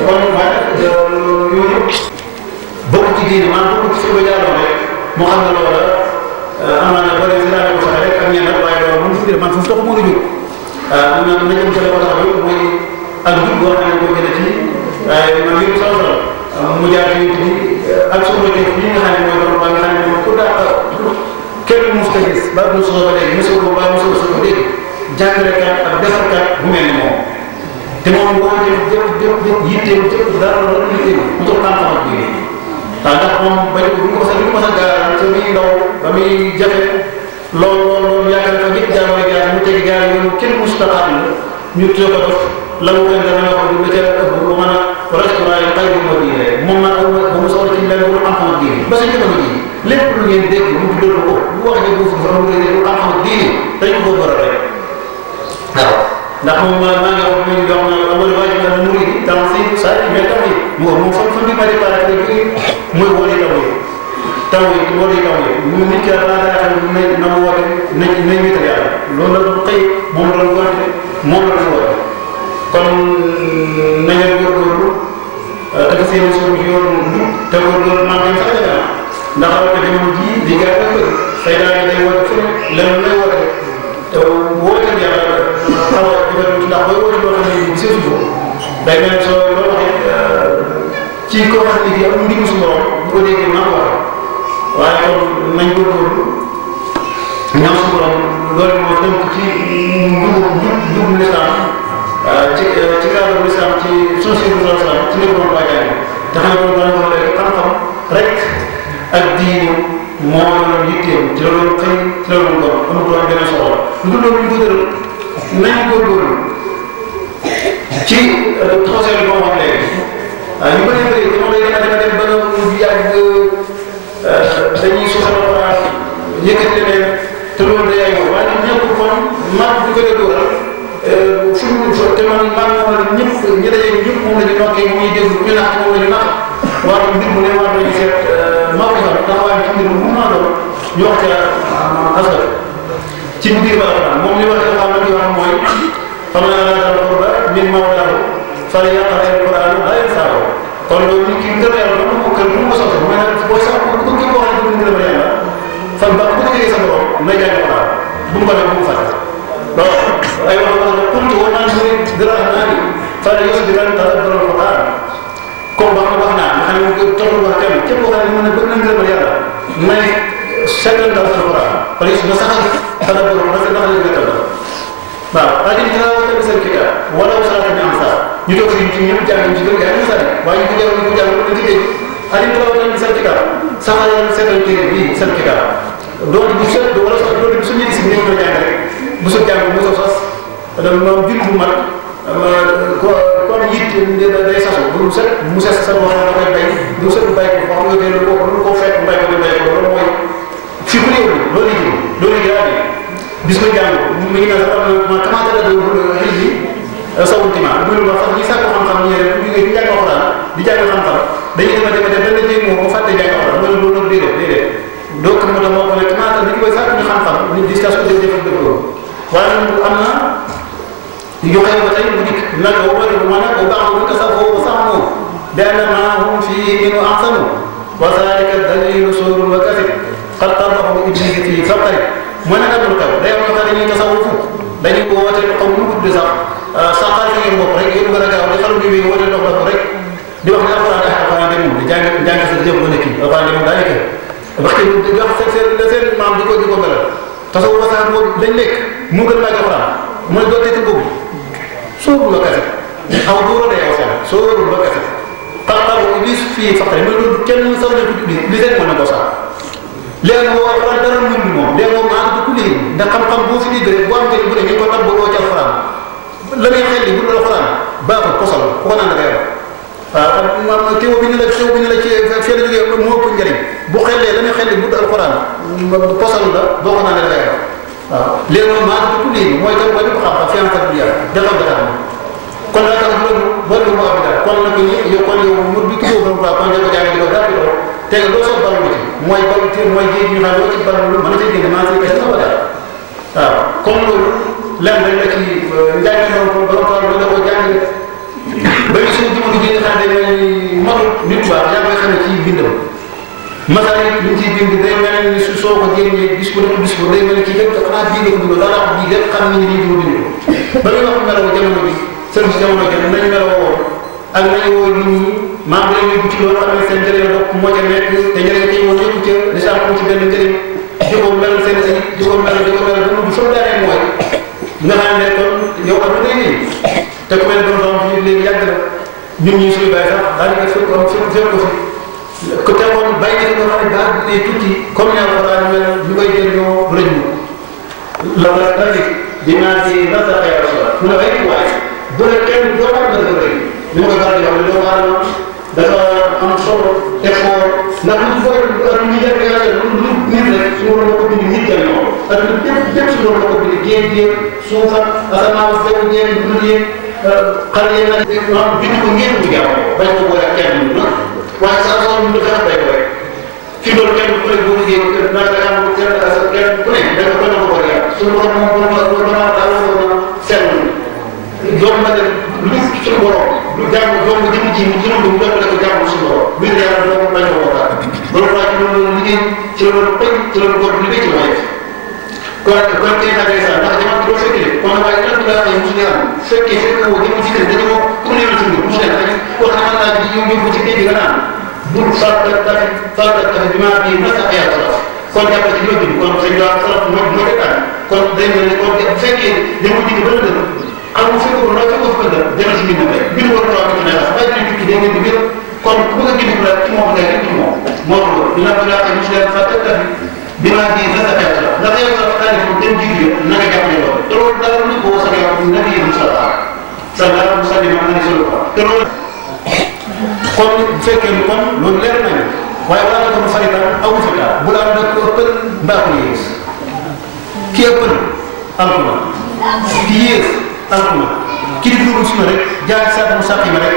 kon waaye yooyu yëpp bokk ci diine maanaam bokk ci fi ba jaaroon rek moo xam ne loola amaana bëri si laa ko sax rek ak ñenn waaye loolu moom fi man foofu tax mën a jóg am na jëm ci la ko tax a mooy ak jub boo xam ne koo jëlee ci waaye man yëpp solo mu jaar ci bi ak soxla yi nga xam ne mooy doon nga xam ne moom ku dàq kenn mos ko gis ba mu soxla ba léegi mosoo ko ba mosoo ko dégg jàngalekat ak defarkat bu mel ni moom te moom boo jëf yitteem jëf dara loolu yitteem mu toog xam-xam ak bii waaw ndax moom bañ bu ñu ko sa gaaral sa muy ndaw ba muy jafe loolu yaakaar ko ñëpp jaaroo jaar mu tegi jaar yoonu kenn mosut a xam ñu too ko def la mu koy dana wax du ca ëpp bu mën a restaurant yi xay bu ma diine moom man ba mu soxla ci lenn lu am xam diine ba sa jamono ji lépp lu ngeen dégg mu tuddal ko bu wax ne bu fi fa mu lu am xam diine dañ ko war a rek waaw ndax moom maa ngi wax ñu jox na amul waji na mu ri tam si sa mais tam yi moom fa fa di bari bari rek muy woni taw yi mu nit ki la xam ne na mu woote nañ wétal yàlla loolu la xëy moom la woote moom la woote kon nañu góorgóorlu te fas yéene suñu yoon njub te góorgóorlu maa ngi sax ca ndax te jamono ji li gën a bëri say daal day woote fu ne leneen lay woote te woote yàlla xaw a defal ndax booy woote loo xam ne bu seesu ko day mel soo loo waxee ci koo xam ne kii am ndigu su borom bu ko déggee naa ko waaye kon nañ góorgóorlu ñaan su borom loolu moo tënk ci njub lislaam ci cadre l'islam ci société bi l'islam ci nekk doon waajal te xam nga doon wax léegi xam-xam rek ak diine moo doon yitteem ci la doon xëy ci la doon góor amutoon beneen soxla lu dul loolu ñu ko tëral nañ góorgóorlu ci troisième bi moo wax léegi ñu bëri dama lay dem ba nga yàgg dañuy soxla wala yëkkati leen te loolu day ay waaye ñëpp kon mag bu gën a dóoral te man ñëpp ñi daje ñëpp moom la ñu nokkee mu ñuy déglu ñu nax moom la ñu nax waaye mbir mu ne war nañu seet maa ko xam ndax waaye ci mbir mu maa doon ñu wax ca asal ci biir ba moom li waxee xam na di wax mooy xam naa la dal ko ba min mawlaahu fala yaqra al-Qur'an la yansahu kon loolu nit ki gën a yàlla ba mu kër mu ko soxla mais nag booy sax bu ko kii boo xam ne du mu yàlla fan ba bu ko jegee sa borom na jàng Qur'an bu mu ko def bu mu fàtte loolu ay wax kuntu wa man yurid rahmani fala yusbiran tadabbur al-Qur'an comme wax naa nga xam ne toll wax kenn képp koo xam ne mën na bëgg na ngërëmal yàlla may seetal dal al-Qur'an wala na saxal tadabbur na sa naxal ngëtal waaw adim dina wata bisal kitaab wala salaata bi am saa ñu toog ci ñëpp jàng ci kër ga ñu sari waaye ñu ko jàng ko ci dégg adim dina wata bisal kitaab saxal seetal téere bi sal kitaab doon bu set wala sax doon bu suñu gis ni ko jàng rek bu su jàng bu so sos da moom jul bu mat ko yit day sasu bu set mu set sa wax da koy bay bu set bay ko xam nga delu ko fekk bay ko loolu mooy fi ku réew loolu yi bis ko jàng mu ngi na ma commencé la do xilli sawuntima bu lu wax sax ñi sa ko xam-xam ñi rek bu ñu jàng Alxuraan di jàng xam-xam dañuy dem benn jëy moo fàtte jàng Alxuraan loolu déedéet donc moo tax moo ko ne commencé ni koy sàkk ñu xam-xam ni discussion de jëf dëgg waaye am na yu xew ba tey bu dikk nag wala maanaam bu baax bu ko sax foofu sax moom benn maahum fii minu ahsanu wa zalika dalilu surun wa kasib qad tarrahu iblis fii faqari mooy nag lu xew day am ñoo xam dañuy tasawufu dañuy ko woote xaw nu gudd sax saxaar fi ngeen bopp rek yéen gën a gaaw di xalu bi woote ndox la rek di wax ne alxuraan de moom di jàng sa jëf ba nekk alxuraan de moom daa nekk wax di wax seen maam di ko melal tasawuf ba sax moom dañ lekk mu gën a laaj alxuraan mooy doon nekk boobu sóorul ba kese aw duura day aw seen sóorul ba kese taxaw iblis fii faqare mooy loolu kenn sax ne ko li seen mën na ko sax léegi moo alxuraan dara mën moom léegi moom maa ngi ko lii ndax xam-xam boo fi dégg rek boo am njëriñ bu ne ñu ko tabbaloo ci alxuraan la ngay xel li bu dul alxuraan baaxul posal ku ko naan da ngay wax waaw teew bi ñu la ci fee la jógee moo ëpp njëriñ bu xellee la ngay xel li bu dul alxuraan posal la boo ko naan da ngay wax waaw léegi moom maa ngi ko lii mooy tam mooy ko xam-xam fi am kat bu yàlla defal defal kon nag loolu moo am daal kon nag yow mu bi tuddoo ba kon ko jàng di ko daal di ko teg doo soog balu ci mooy géej gi ñu xam loo ci bal lu mën a cee génne maa ngi ciy wala waaw comme loolu lenn rek la ci njàng loolu ba nga toog da koo jàng ba ñu suñu jamono ji nga xam ne matul nit ku baax yaa ngi xam ne ci bindam masal yi li ñu ciy bind day mel ni su soo ko génnee gis ko day mel ni kii kat xanaa bii nga ko dundoo daanaka bii kat xam nañu ni ñu bind ba muy wax meloo jamono bi service jamono ji nañu meloo woon ak nañu woo nit ñi maam la ñuy ci loolu xam ne seen njëriñ bopp moo ca nekk te njëriñ ci woon yëpp ca lislaam amu ci benn njëriñ di ko mel seen ay di ko mel ba mu fa daanee mooy nga xam ne kon yow am na ngay te ku mel ne borom xam léegi yàgg na ñun ñii suñu bàyyi sax daanaka fekk ko fi ku teewoon bàyyi na ko xam ne daal di tukki comme ñaar ko daal mel ñu koy jëriñoo bu lañ ñu loolu la tamit dinaa ci rasa ay rasul mu ne ay waay bu la kenn doo xam ne dafa rëy li ma koy faral di wax ne doomu aadama dafa am solo effort ndax lu fooy ñu yàgg yàlla lu nit rek su ma la ko bind nit jëriñoo ak lu bépp su ma la ko bind géej géej suufa asamaan feew ñeeg dund yeeg xale yi nag bind ko ngeen mu jàpp bañ ko boole ak kenn waaye sax soo ñu dafa bay ko rek fi doon kenn ku ne boo liggéey nag da am kenn ku ne da nga ko na ko boole yàlla suñu borom moom seetlu doom na leen lu suñu borom lu jàmm doom nga jëm ci mu jëm ko doom la ko jàmm suñu borom lu yàlla doom bañ ko wootaat loolu waa ci loolu liggéey ci loolu pëy ci loolu góor liggéey ci waaye kon tey nag sax ndax jamono doo fekkee kon waaye lan la ay musu am fekkee fekkee woo jëm ci kër dañu ko ku ne la suñu musu leen wax na man naa ji yóbbu ci géej nga naan bul falta bi maa bii na sax yaa salaf kon jàpp ci loolu kon sëñ doon salaf moo dëkkaan kon day mel ni kon fekkee dañu digg ba lëndëm amul fekkoo loo fekkoo fi lëndëm demal ci mbindam rek bind war toog ci ne sax waaye dinañ tukki day ngeen di wér kon ku bëgg a gindi la ci moom ngay ci moom moo loolu dina ko laa ay musu leen falta bi maa bii na sax yaa salaf ndax yow sax xaalis moom dem jiitu na nga jàpp ne loolu te loolu dara lu ko sa yow nabi yi sallallahu alayhi wa sallam te loolu kon bu fekkee ni kon loolu leer nañu waaye wala ko faritam aw fita bu la am ko ëppal mbaa ko yées ki ëppal alkuma ki yées alkuma ki di dugg suma rek jaar sa mu saqima rek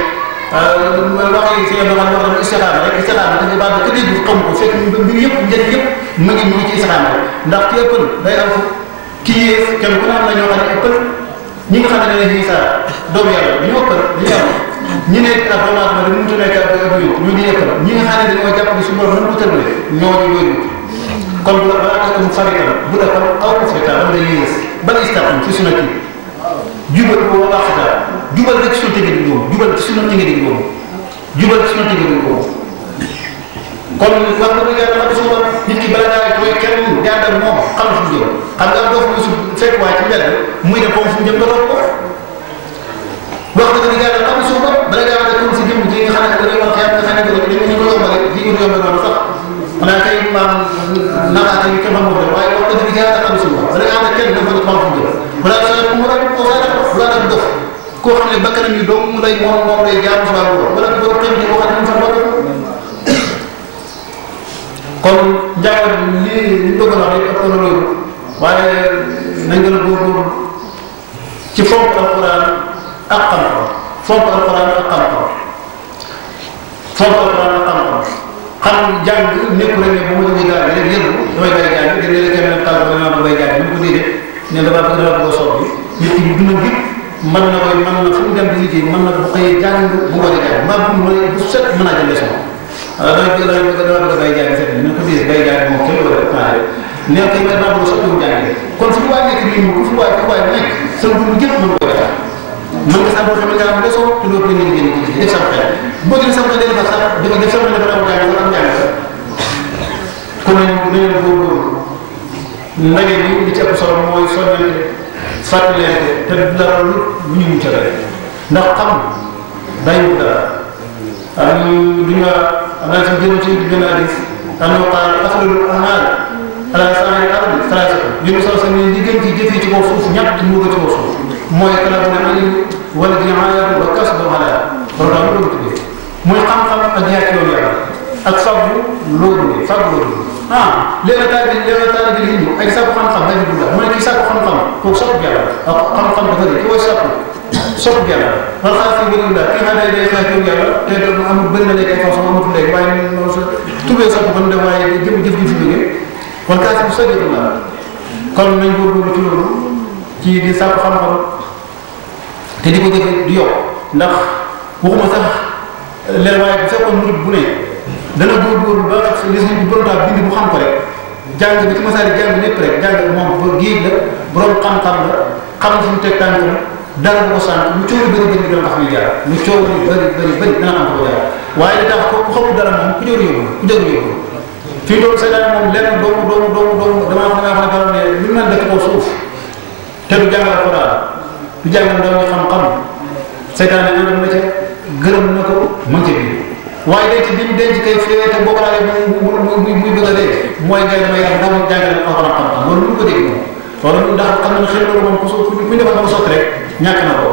wax yi seen doxal wax na istixaama rek istixaama dafa baax ko dégg xam ko fekk mbir yëpp njëriñ yëpp mu ngi ci istixaama rek ndax ki ëppal day am ki yées kenn ku ne am na ñoo xam ne ëppal ñi nga xam ne dañuy saa doomu yàlla ñu ëppal ñu am ñi nekk ak doomu aadama dañu mënut a nekk ak ñu ngi ëppal ñi nga xam ne dañoo jàpp ni su borom mën ko tëralee ñooñu yooyu kon bu la balaa ko mu farital bu la ko aw ko fekk am day yées ban istaqam ci sunna ki jubal ko wax ta jubal rek sunna tege di doom jubal ci sunna tege di doom jubal ci sunna tege di doom kon wax dëgg yàlla xam suba nit ki bala ngaa koy kenn jàndal moom xam fu jëm xam nga doo ko su fekk waa ci mbedd muy ne foofu fu jëm nga toog ko wax dëgg yàlla xam suba bala ngaa wax comme si jëm ji nga xam ne dañuy wax yàlla nga xam ne dañu ko yombale ji ko yombal noonu sax xanaa kay maam naxaate yi kenn xamul ko waaye wax dëgg yàlla xam suba bala ngaa wax kenn dafa xam fu jëm wala sa mu rek ko sa def wala def dof koo xam ne bakkanam yi doom mu lay moom lay jaamu sa wala ko xam ne ko xam ne fa kon njàngat lii li ñu bëgg a wax rek ëpp na loolu waaye nañ gën a góorgóorlu ci fonk alquran ak xam-xam fonk alquran ak xam-xam fonk alquran ak xam-xam xam jàng nekkul rek ne bu ma jógee daal rek yëngu damay bay jàng te léeg-léeg kenn nag taal ba dama bay jàng ñu ko déedéet ne damaa bëgg a soppi nit ki dund gi mën na koy mën na fu mu dem di liggéey mën na bu xëyee jàng bu ko jàng maa bu set mën a jël leçon dama bëgg bay jàng set ñu ko dee bay jàng moom kenn wala taale ne kay ma naa bëgg soppi mu jàng kon fu waay nekk nii fu waay nekk sa dund jëpp mën ko def mën nga sax boo xam ne nga am leçon te loolu la ngeen génn ci def sama xel boo dee sama xel dafa sax dafa def sama dafa am jàng wala am jàng kon nañu góorgóorlu ndaje bi li ci ëpp solo mooy soññante fàttalante te dara lu ñu mucc rek ndax xam dayu dara duñu ana ci jëm ci gën a gis ana qaal afdalul a'mal ala sa'il ardi salaasatu ñu so sa ni gën ci jëf ci ko suuf ñatt mu ko ci ko suuf mooy kala bu ne wala jihaad wa kasbu halal loolu daal lu tuddee muy xam-xam ak jihaad yoon yàlla ak faggu loolu léegi taal bi ñu ay sabu xam-xam dañu dund mooy ki sabu xam-xam ko sopp yàlla ak xam-xam dafa di ko sopp yàlla wal xaasi bi la ki nga day xaar yoon yàlla te do amul bëri na léegi ay façon amul léegi waaye tubee sopp ko dem waaye jëm wala kaas bu sojjatu la kon nañ góorgóorlu ci loolu ci di sàkku xam-xam te di ko jëfe di yokk ndax waxuma sax leen waaye bu fekkoon murid bu ne dana góorgóorlu ba li suñ borom taal bind bu xam ko rek jàng bi ci masaari jàng lépp rek jàng moom ba géej la borom xam-xam la xam suñu teg tànk la dara bu ko sant lu coow lu bëri dana xam ne jaar lu coow lu bëri dana am ko jaar waaye li tax ko ku xamul dara moom ku jóg yóbbu fii doon seetaan moom lenn doomu damaa xam ne lu mel def ko suuf te du jàngal ko daal du jàngal ndaw ñi xam-xam seetaan yi àndam na ca gërëm na ko mu ngi ca biir waaye denc kay fee te boo ko laalee muy bëgg a dee mooy ngay dama yàlla dama jàngale alxuraan xam-xam loolu lu ko dégg moom loolu ndax xam na ne xëy loolu moom ku ñu defal ba sotti rek ñàkk na ko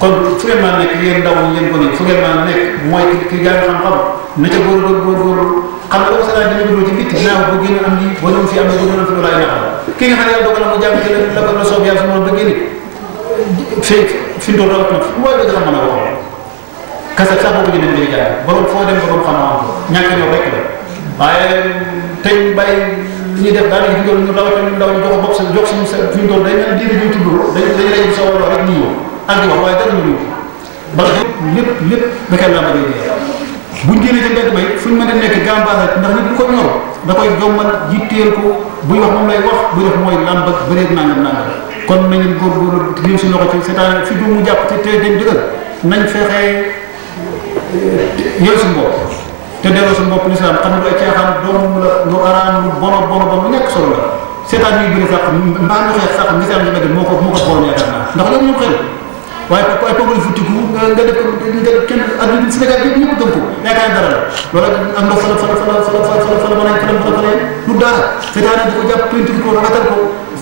kon fu ngeen maa nekk yéen ndaw ñi yéen ko nii fu ngeen maa nekk mooy ki jàng xam-xam na ca góorgóorlu xam nga dafa sa dina juddoo ci bitti dinaa ko génn am lii boo doon fi am na boo doon fi loolu ay nax ki nga xam ne yàlla dogal na mu jàng ci la ko la soob yàlla su ma bëggee nit fi ndool rawat na mooy bëgg xam mën a wax kasa sax boo ko jëndee ngay jàng borom foo dem borom xam-xam ñàkk ñëw rek la waaye tey bàyyi li ñuy def daanaka fi ñu rawat ñu ndaw ñu jox bopp sa jox suñu sa fi ñu doon day mel diine ñuy tudd dañu lay sa wala rek ñu ak di wax waaye dara ñu ba lépp bekal laa bëggee dee buñ génnee ca mbedd bay fuñ mën a nekk gàmbaasa ndax nit bu ko ñor da koy jommal jitteel ko buy wax moom lay wax buy def mooy làmb ak bëreeg nangam kon nañu góorgóorlu di suñu loxo ci c'est-à-dire fi du mu jàpp te dañ dëgër nañ fexe yël suñu bopp te delloo suñu bopp lislaam xam ne ay caaxaan doomu la lu araam lu bon lu nekk solo la seetaan ñuy bëri sax mbaa ñu xeex sax ngisaan ci mbedd moo ko borom yaakaar naa ndax loolu ñu xel waaye ay pogol futtiku nga def kenn adduna bi Sénégal yëpp ñëpp gëm ko yaakaar dara la loolu am na fala mën a lu dara seetaan di ko jàpp peinture ko rafetal ko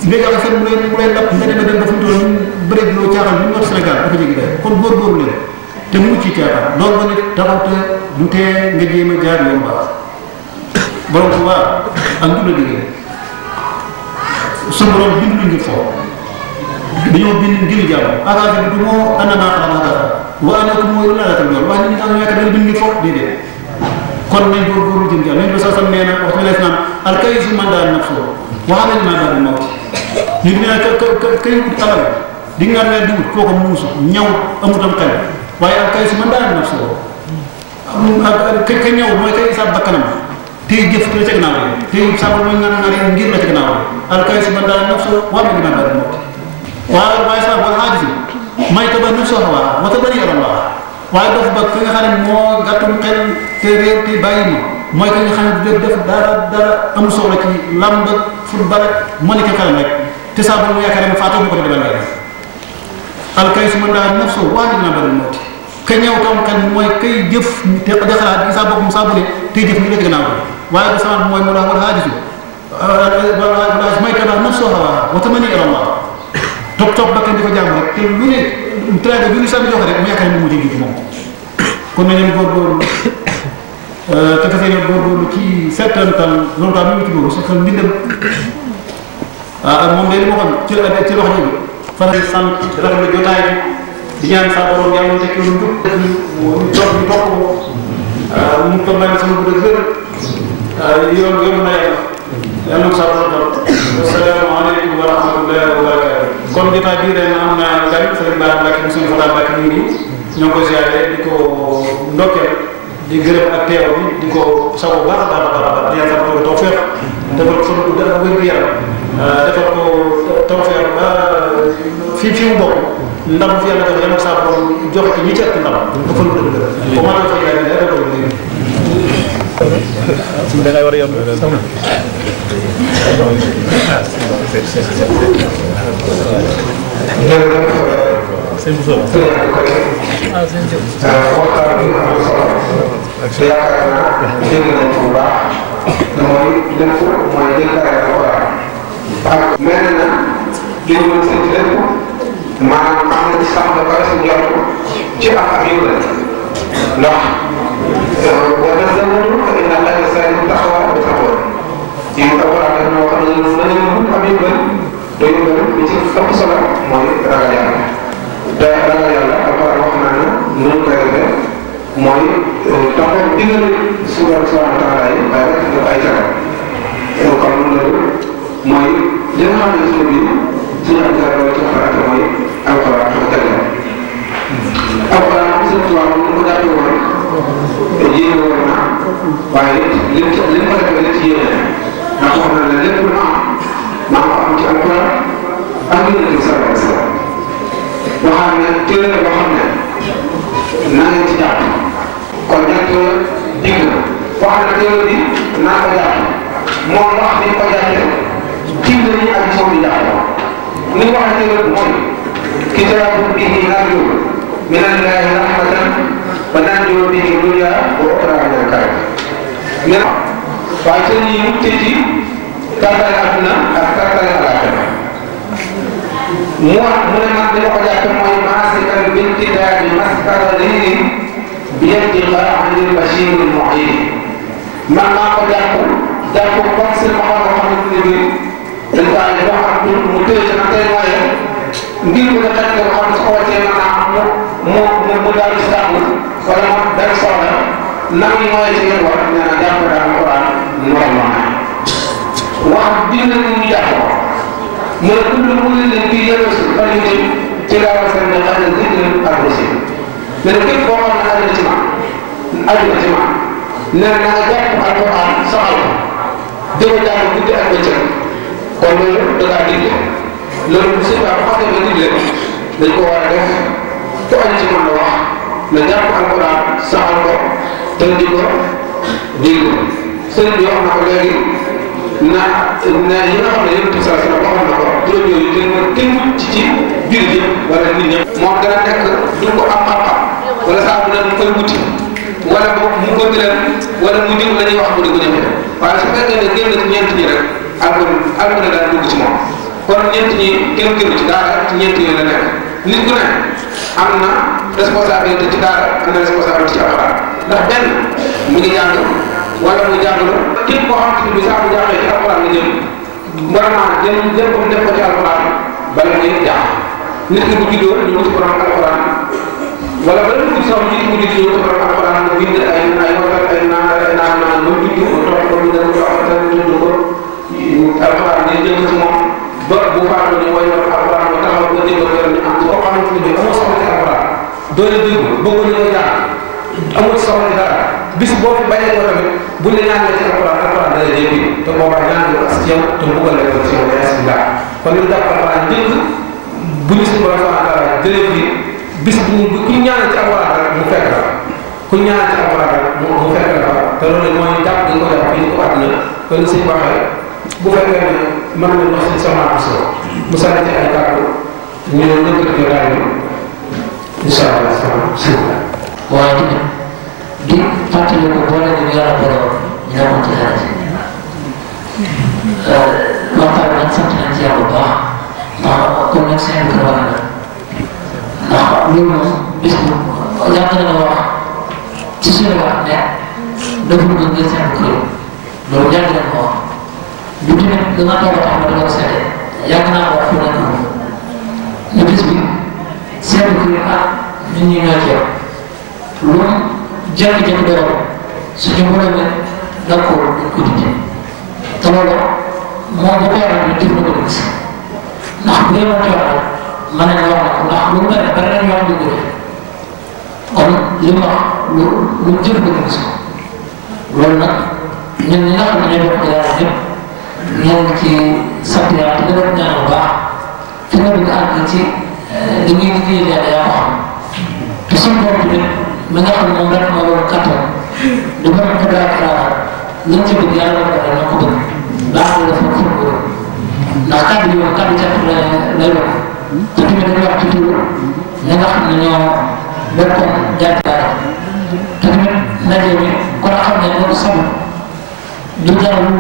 nga joxe fen mu lay lapp nga dem ba fi mu toll bëri loo caaxaan ñu ñor Sénégal dafa jéggi day kon góorgóorlu leen te mu ci caaxaan loolu ba nit taxaw te du tee nga jéem a jaar yoon baax borom ko waa ak njub la liggéey suñu borom bindu ngir foofu dañoo bind ngir jàmm affaire bi du moo ana maa xam naa dara waa ana ko mooy la la lool waaye nit ñi tax ñu yaakaar dañu bind ngir foofu déedéet kon nañ góorgóorlu jëm jàmm nañ ba sa sam nee na waxtu lees naan al kayisu man daal naf soo wax nañ maa daal mawti ñu ne kay wut alal di nga ne di wut kooku muusu ñaw amutam xel waaye al kayisu man daal naf soo ka ñaw mooy kay sa bakkanam tey jëf la ca gannaaw tey sabal mooy nga ngir la ca gannaaw al kayisu man daal naf soo wax nañ maa daal mawti waaye sax wala xaadisi may tabax naf soo xawaa wata bari yaram waa waaye dof ba ki nga xam ne moo gàttum xel te réew te bàyyi ma mooy ki nga xam ne def dara amul soxla ci lamb football moo nekk xelam rek te saa bu mu yaakaar ne faatoo bu ko defal ngeen alkay su ma ndaa naf soo waa dina bari mooti ka ñëw tam xel mooy kay jëf te di xalaat bi saa bopp mu saa bu ne tey jëf ñu la ci gannaaw waaye bu sama mooy mu la wala xaadisu may tabax naf soo xawaa wata ma ni ilallah topp bakkan di ko jàmm rek te lu ne traité bi ñu sànni joxe rek mu yaakaar ne mu mujj gi moom kon nañu góorgóorlu te fas yéene góorgóorlu ci settantal loolu daal mi ngi ci boobu sa xel mbindam moom day li ma waxoon ci loxo bi faral di sant rafetlu jotaay bi di ñaan sa borom yàlla mu tekki lu njub ñu topp ko mu ko may sama gudd ak yoon na yàlla na ko sa borom dal asalaamaaleykum wa rahmatullahi wa barakatuh kon jotaay bii ren am na gan Serigne Bara Mbacké mu suñu Fada Mbacké ñu ngi ñoo ngi ko ziare di ko ndokkeel di gërëm ak teew bi di ko sago baax a baax di yàlla ko tawfeex defal ko sunu gudd ak wér-gu-yaram defal ko tawfeex ba fi mu bokk ndam fi yàlla joxe yàlla saa borom joxe ci ñi ci ëpp ndam dafa lu dëgg ko ma la fay daal dafa ko léegi da ngay war a yomb sëñ Moussa waxtaan bi am solo te yaakaar naa dégg nañ ko bu baax te mooy lépp mooy dénkaane alxuraan ak mel na li ñu mën sëñ lépp maanaam am na ci sax ba pare suñu jot ci ak yu la ndax wa nazzalu fa inna allaha yastahyi taqwa bi taqwa ci alxuraan daf ñoo xam ne nañu am yu bëri te yu bëri li ci ëpp solo mooy ragal yàlla te ragal yàlla alxuraan wax naa ne nu ñu koy defee mooy taxaw digal suñu subhanahu wa taala yi waaye rek nga ay tere kon loolu mooy li nga xam ne suñu bi suñu am dara ci farata mooy alxuraan ak tëggal alxuraan am seen tubaab mu ko jàppee woon yéene woon na waaye li mu ko defee la ci yéene ndax wax na ne lépp lu ma am maa ko am ci alxuraan ak yonent bi sallallahu alayhi wa sallam waxaat ne téere la boo xam ne na ngeen ci jàpp kon ñett digg na wax na téere bi naa ko jàpp moom wax ni ko jàppee digg nañu ak moom di jàpp ni mu waxee téere bi mooy kitaabun bihi narju min allahi rahmatan wa nanju bihi dunya wa ukhra min al-karb ne waaye téere yi mu tëj tàmbali àdduna ak tàmbali àllaaxira mu wax mu ne man li ma ko jàppe mooy maasikan bintidaabi maskara riiri bi intiqaa anil bashir al mu'in man maa ko jàpp comme si ma ko xamante ne bii dañ ko ànd ba xam mu téye ci man tey waaye ngir mu ne xet ko xam ne su ko wàccee mën naa mu daal di sàmm wala mu dem soxla nam yi mooy ci yéen war nee na jàpp daal Alxuraan normalement wax dina ñu jàpp ko mu ne kullu mu'minin bi yellosi fan yu dem ci laa wasal ne xëy na zikr ak rusul mais nag képp boo xam ne aju na ci man nee na nga jàpp Alxuraan saxal ko dëgg jàng guddi ak bëccëg kon loolu da ngaa digle loolu bu sëñ Ba xasee ba digle dañ ko war a def ku aju ci man la wax na jàpp Alxuraan saxal ko te di ko digle sëñ bi wax na ko léegi na yi nga xam ne yëpp ci saa waxoon na ko juróom yooyu kenn mucc ci biir yëpp wala nit ñëpp moom dana nekk du ko am xam-xam wala saa bu ne mu koy wuti wala mu bëgg leen wala mu jóg la ñuy wax mu di ko jëfee waaye su fekkee ne génn ci ñeent ñi rek alko daal dugg ci moom kon ñeent ñi kenn génn ci daara ci ñeent yooyu la nekk nit ku ne am na responsabilité ci daara am na responsabilité ci alxuraan ndax benn mu ngi jàng wala muy jàngalu képp koo xam ne bi saa bu jàngee ci alxuraan nga jëm vraiment jëm ko def ko ci alxuraan bala ngay jàng nit ki bu juddoo ñu wuti ko alxuraan wala bala ñu wuti sax nit ki bu juddoo ñu wuti ko alxuraan mu bind ay wala ay naan ba juddu mu toog ko ñu dem ko alxuraan tudd ko alxuraan day jëm ci moom ba bu faatu ñu woy alxuraan ba taxaw ba dégg ko ñu am koo xamante ne bi amoo soxla ci alxuraan doole dégg bëgg ñu koy jàng amul soxla dara bis boo fi bàyyee ko tamit buñ la ñaan ci alxuraan da lay dégg te boobaa ñaan ko as ci yow te bëggal la ko ci yow bismillah kon ñu jàpp alxuraan njëkk bu ñu suñu borom subhanahu wa taala jëlee fi bis bu ku ñaan ci alxuraan rek mu fekk la ku ñaan ci alxuraan rek mu fekk la te loolu mooy jàpp dañ ko jàpp fii ko àdduna kon suñu waxee bu fekkee ne mën nañu wax si sama aso mu sànni ci ay kàddu ñu njëkk ci raay bi incha allah sama waaye di fàttali ko boole ñu yàlla borom ñu demoon ci dara ji waxtaan bi nag sant nañ ci yàlla bu baax ndax comme nag seen kër wax na ndax loolu moom bis bu yàgg na wax ci suñu wax ne dafa bëgg ngeen seen kër loolu yàgg nañ ko wax bu tamit dama toog a tax ma dama ko seete yàgg naa wax fu nekk ne bis bi seen kër ak nit ñi ñoo ci lu jafe-jafe doon suñu borom ne d'accord dañ ko dindi te loolu moom bu ko waxee ñu jëf na ko gis ndax bu dee moom ci wax mën nañ wax na ko ndax lu mu mel bari nañ wax du ko def kon li mu wax lu jëf ko gis loolu nag ñun ñi nga xam ne ñoo bokk yàlla ñëpp ñoo ngi ci sant yàlla te gën a ñaan bu baax fi nga bëgg àgg ci li ngay liggéey yàlla yaa ko xam te suñu borom tamit mi nga xam ne moom rek moo doon kattan du ma ko daal xalaat lañ ci bëgg yàlla ko def na ko bëgg baax na dafa fekk ko ndax kàddu yi moom kàddu càpp lay doon te tamit dañuy wax ci tur ñi nga xam ne ñoo bokkoon jàpp daara te tamit ndaje mi kon xam ne loolu sabab du dara lu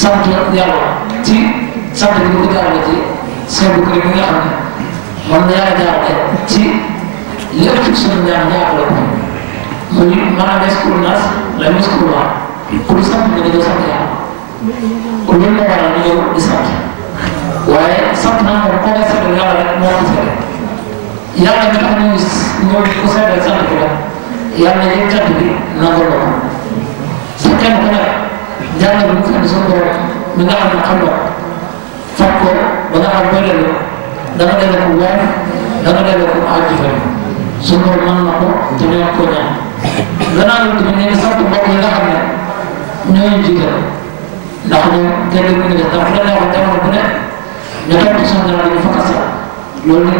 sant yàlla ci sant bi ko jaarale ci seen bu kër bi nga xam ne moom la yàlla jaarale ci lépp ci suñu ñaan ñaata la muy maanaameskul nas la miskul waa ku di sant nga doo sant yàlla ku loolu moo waral ñu ñëw di sant waaye sant naa moom koo koy sant yàlla rek moo ko seede yàlla mi tax ñëw ko seedal sant ko rek yàlla na yëg cant bi nangul la ko su kenn ku nekk jàng bi mu fi indi suñu borom mi nga xam ne xam nga fab ko ba nga xam bëri la dana delloo ko weer dana delloo ko àjji fa su loolu mën na ko te ñoo ko ñaan gannaaw loolu tamit ñu ngi sant mbokk yi nga xam ne ñooñu jiital ndax ñoom kenn ku ne ndax fu la neexoon jamono bu ne ñu topp ci suñu dara dañu fa kasa loolu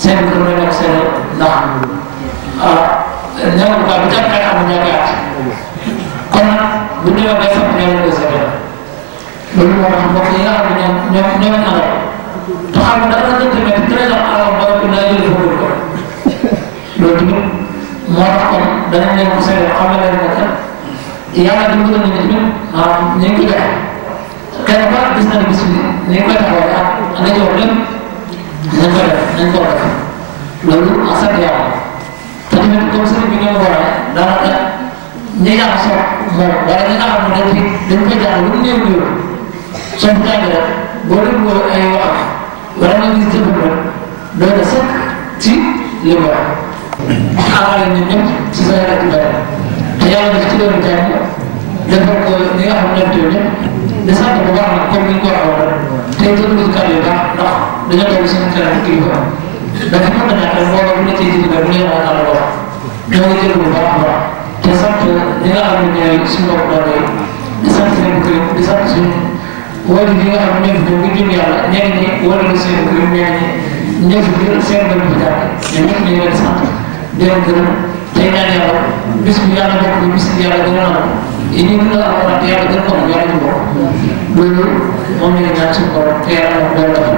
seen kër may nekk seen ndax ñëw bu baax bu jàpp ay amul ñoo koy at kon nag bu ñu demee bay sant ñoo leen koy seetal loolu moo tax mbokk yi nga xam ne ñoom ñoo àndal te xam nga dara jënd mais très bien alal ba ko lay jël foofu ko loolu tamit moo tax kon danañ leen ko seetal xam ne leen ne kat yàlla dimbali nañu tamit maanaam ñu ngi ko joxe kenn ku gis na ne bis bi ni nga koy taxawal ak nga jox lépp nañ ko def loolu ak sant yàlla te tamit comme sëriñ bi ngeen ko waxee daanaka ñi nga xam moom wala ñi nga xam ne dañ koy jàng lu mu néew néew soo ko jàngee rek boo dégloo ay wax wala nga gis jëfam rek doy na sëkk ci li mu wax xaaral ñun ñëpp ci sa yaram ci bëri te yàlla def ci doon jàng defal ko ñi nga xam ne ñoom ñëpp di sant bu baax nag comme ni ñu ko waxee woon tey jënd ci kàddu yi baax ndax dañoo toll suñu kanam kilifa dafa mën a ñàkk mbooloo bu ne ci jiitu bu leen wax wax ñoo ngi jël bu baax a baax te sant ñi nga xam ne ñooy suñu bopp doole yi di sant seen kër di sant suñu wóor yi nga xam ne ñoo fi ñëw ngir jëm yàlla ñenn ñi wóor na seen kër ñenn ñi ñoo fi jël seen bëri bu jàpp ñoom ñëpp ñu ngi leen di sant di leen gërëm tey ñaan yàlla bis bu yàlla bokk bi bis yàlla gën a nangu yi ñu gën a amoon te yàlla gën ko am yàlla ñu bokk loolu moom la ñu ñaan suñu borom te yàlla moom loolu dafa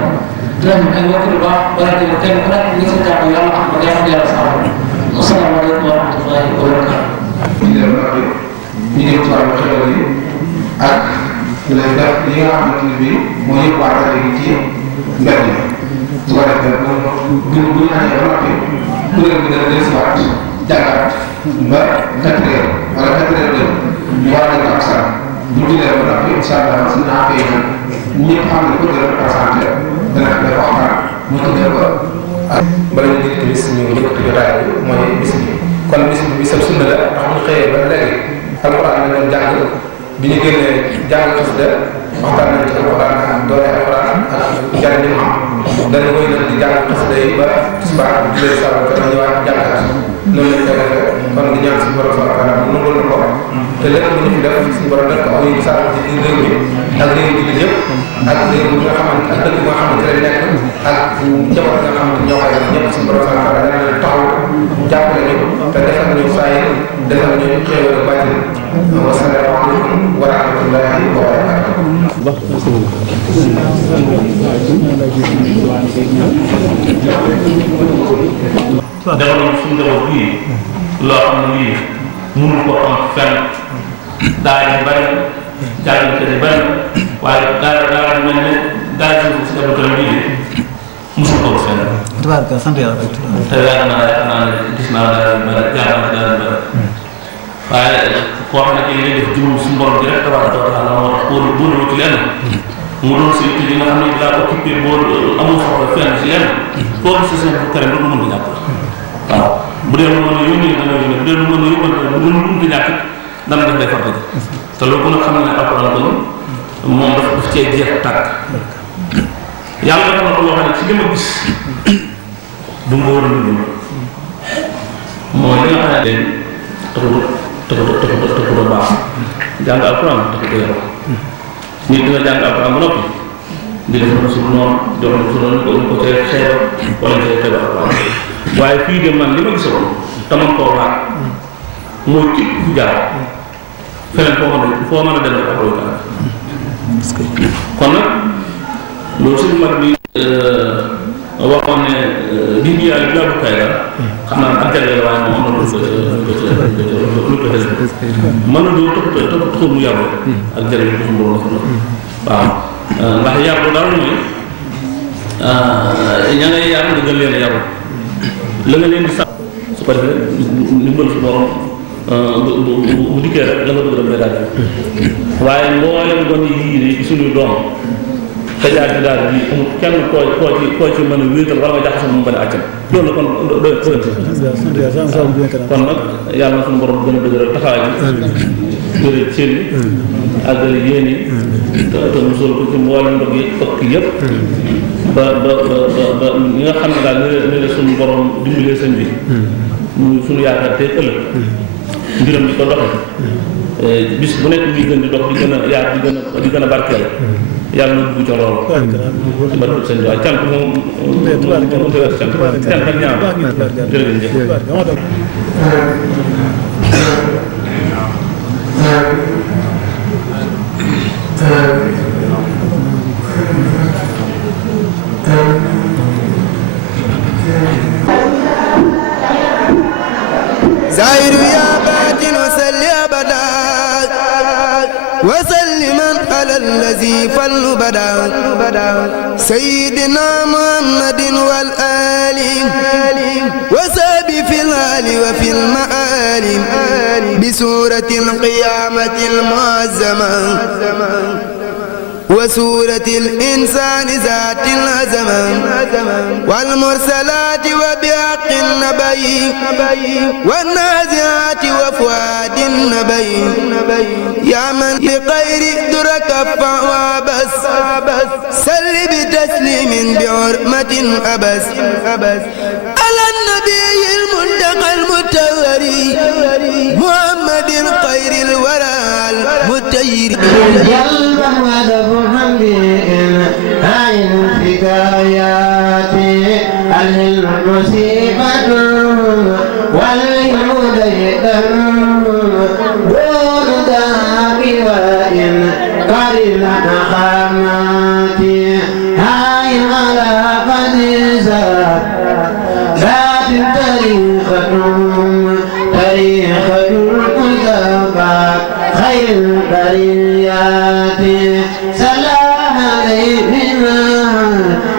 dinañ ay mbokk yu baax bala di kenn ku nekk li sa jàpp yàlla xam nga yàlla yàlla saxal asalaamaaleykum wa rahmatullahi wa barakatuh ñu ngi ci wàllu xelal yi ak lay def li nga xamante ne bii moo yëpp waa rajo gi ci mbedd mi su ko defee bu ñu añee ba noppi kuréel bi dana dellusiwaat jàngat ba 4 heures wala 4 heures dem ñu war a def ak saa bu ñu ba noppi incha allah su ñu affaire yi ñëpp xam ne ko dina représenté dana def waxtaan mu tuddee ko ak bala ñu dégg bis ñu yëkkati jotaay bi mooy bis bi kon bis bi bisam sunna la ndax bu ñu xëyee ba léegi alxuraan la doon jàng bi ñu génnee jàng xasida waxtaan nañ ci alxuraan ak doole alxuraan ak njariñ li mu am dañu koy def di jàng xasida yi ba tisbaar di leen sawal te ñëwaat jàngaat noonu lañ koy defee kon di ñaan suñu borom subhanahu wa taala mu nangul na ko te lépp lu ñu fi def suñu borom def ko aw yu saal ci réew mi ak réew mi yëpp ak réew mi nga xamante ak dëkk bi nga xamante ne nekk ak njaboot nga xamante ñoo koy def ñëpp suñu borom subhanahu wa taala dana leen taxaw jàppale ñu te defal ñu saa yi defal ñu xéewal bàyyi wasalaamaaleykum wa rahmatullahi wa barakatuh defal nañu suñu njaboot bii loo xam ne lii mënul ko am fenn daal di bari jàngalekat yi bari waaye daal mel ne daal di si defal bii de mosul ko fenn. tabaaraka sant yàlla. te yaakaar naa ne gis naa daal di bari jaar naa daal di bari waaye koo xam ne kii ngay def jiwu suñu borom bi rek tabaaraka wa taala moo tax boo ci lenn mu doon si li nga xam ne daa occupé boo amul soxla fenn si lenn foo gis si seen kër lu mën di ñàkk waaw bu dee lu mën a yónni dana yónni bu dee lu mën a yóbbal lu mën di ñàkk dana def day farta te loolu ku ne xam ne alxuraan kon moom daf cee jeex tàkk yàlla dafa na ko loo xam ne ci li ma gis du ma war a dund mooy li nga xam ne taxu baax jàng alxuraan taxu ko yaroo nit dina jàng alxuraan ba noppi di def na suñu noonu jox na suñu noonu ko cay xeebal wala ñu cay xeebal alxuraan waaye fii de man li ma gisoon te man koo waat mooy képp ku jaar feneen foo mën a dem rek après jaar kon nag loolu suñu mag bi waxoon ne di ngi yàlla bi laa kay la xam naa ak jàngale waaye moom am na lu ko xes mën na doo taxul mu yàru ak jàngale bi suñu borom la waaw ndax yàru daal mooy ña ngay yar nga gën leen a yaru la nga leen di sax su ko defee li mën su borom bu dikkee rek la nga bëgg dem daal waaye mboolem gon yii di suñu doom te jaar ci daal bi amul kenn koo ci mën a wéetal wala nga jaxasoo mu bañ a àccal loolu kon doy kon nag yàlla na suñu borom gën a dëgëral taxawaay bi gën a cër yi ak gën a yéen yi te musul ko ci mboolem ndog yi ëpp yëpp ba ñi nga xam ne daal ni la suñu borom dimbalee sëñ bi ñu suñu yaakaar te ëllëg mbiram di ko doxe bis bu nekk muy gën di dox di gën a yaat di gën a barkeel yàlla na dugg ca loolu ci barke sëñ bi waaye cant moom moom te wees cant ak ñaar jërëjëf زاهر يا باطن صل أبدا وسلما على الذي فل بدا سيدنا محمد والآل وساب في الآل وفي المآل بسورة القيامة المعظمة وسورة الإنسان ذات العزمة والمرسلات وبحق النبي والنازعات وفؤاد النبي يا من بغير درك فوابس سل بتسليم بعرمة أبس على النبي المنتقى المتوري محمد خير الورى المتير هاي الحكايات المصيبة والهدى دون ذهب وإن قرن نخامات هاي على قديسات ذات تاريخ المتابعة خير البريات سلام عليهما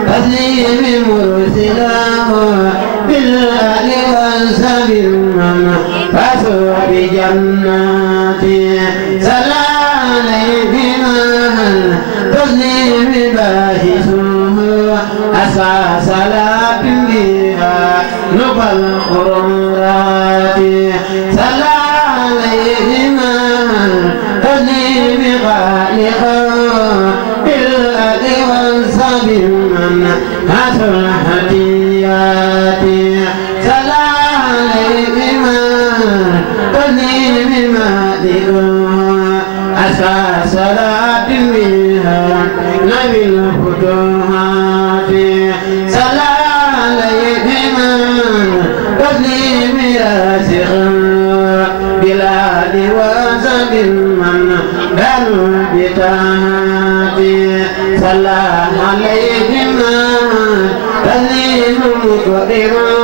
تسليم مرسلاه بالآل والسب فسوى بجنات سلام عليهما تسليم باحثه أسعى صلاة بها نقى الخرورات سلام عليهما تسليم خالقا بالآل والسب حسن الهديات سلام عليهما تسليم مالك أسعى صلاة بها نبي الفتوحات سلام عليهما تسليم راسخ بلاد وسب من بنوا بتاهات سلام عليهما تسليم مقدر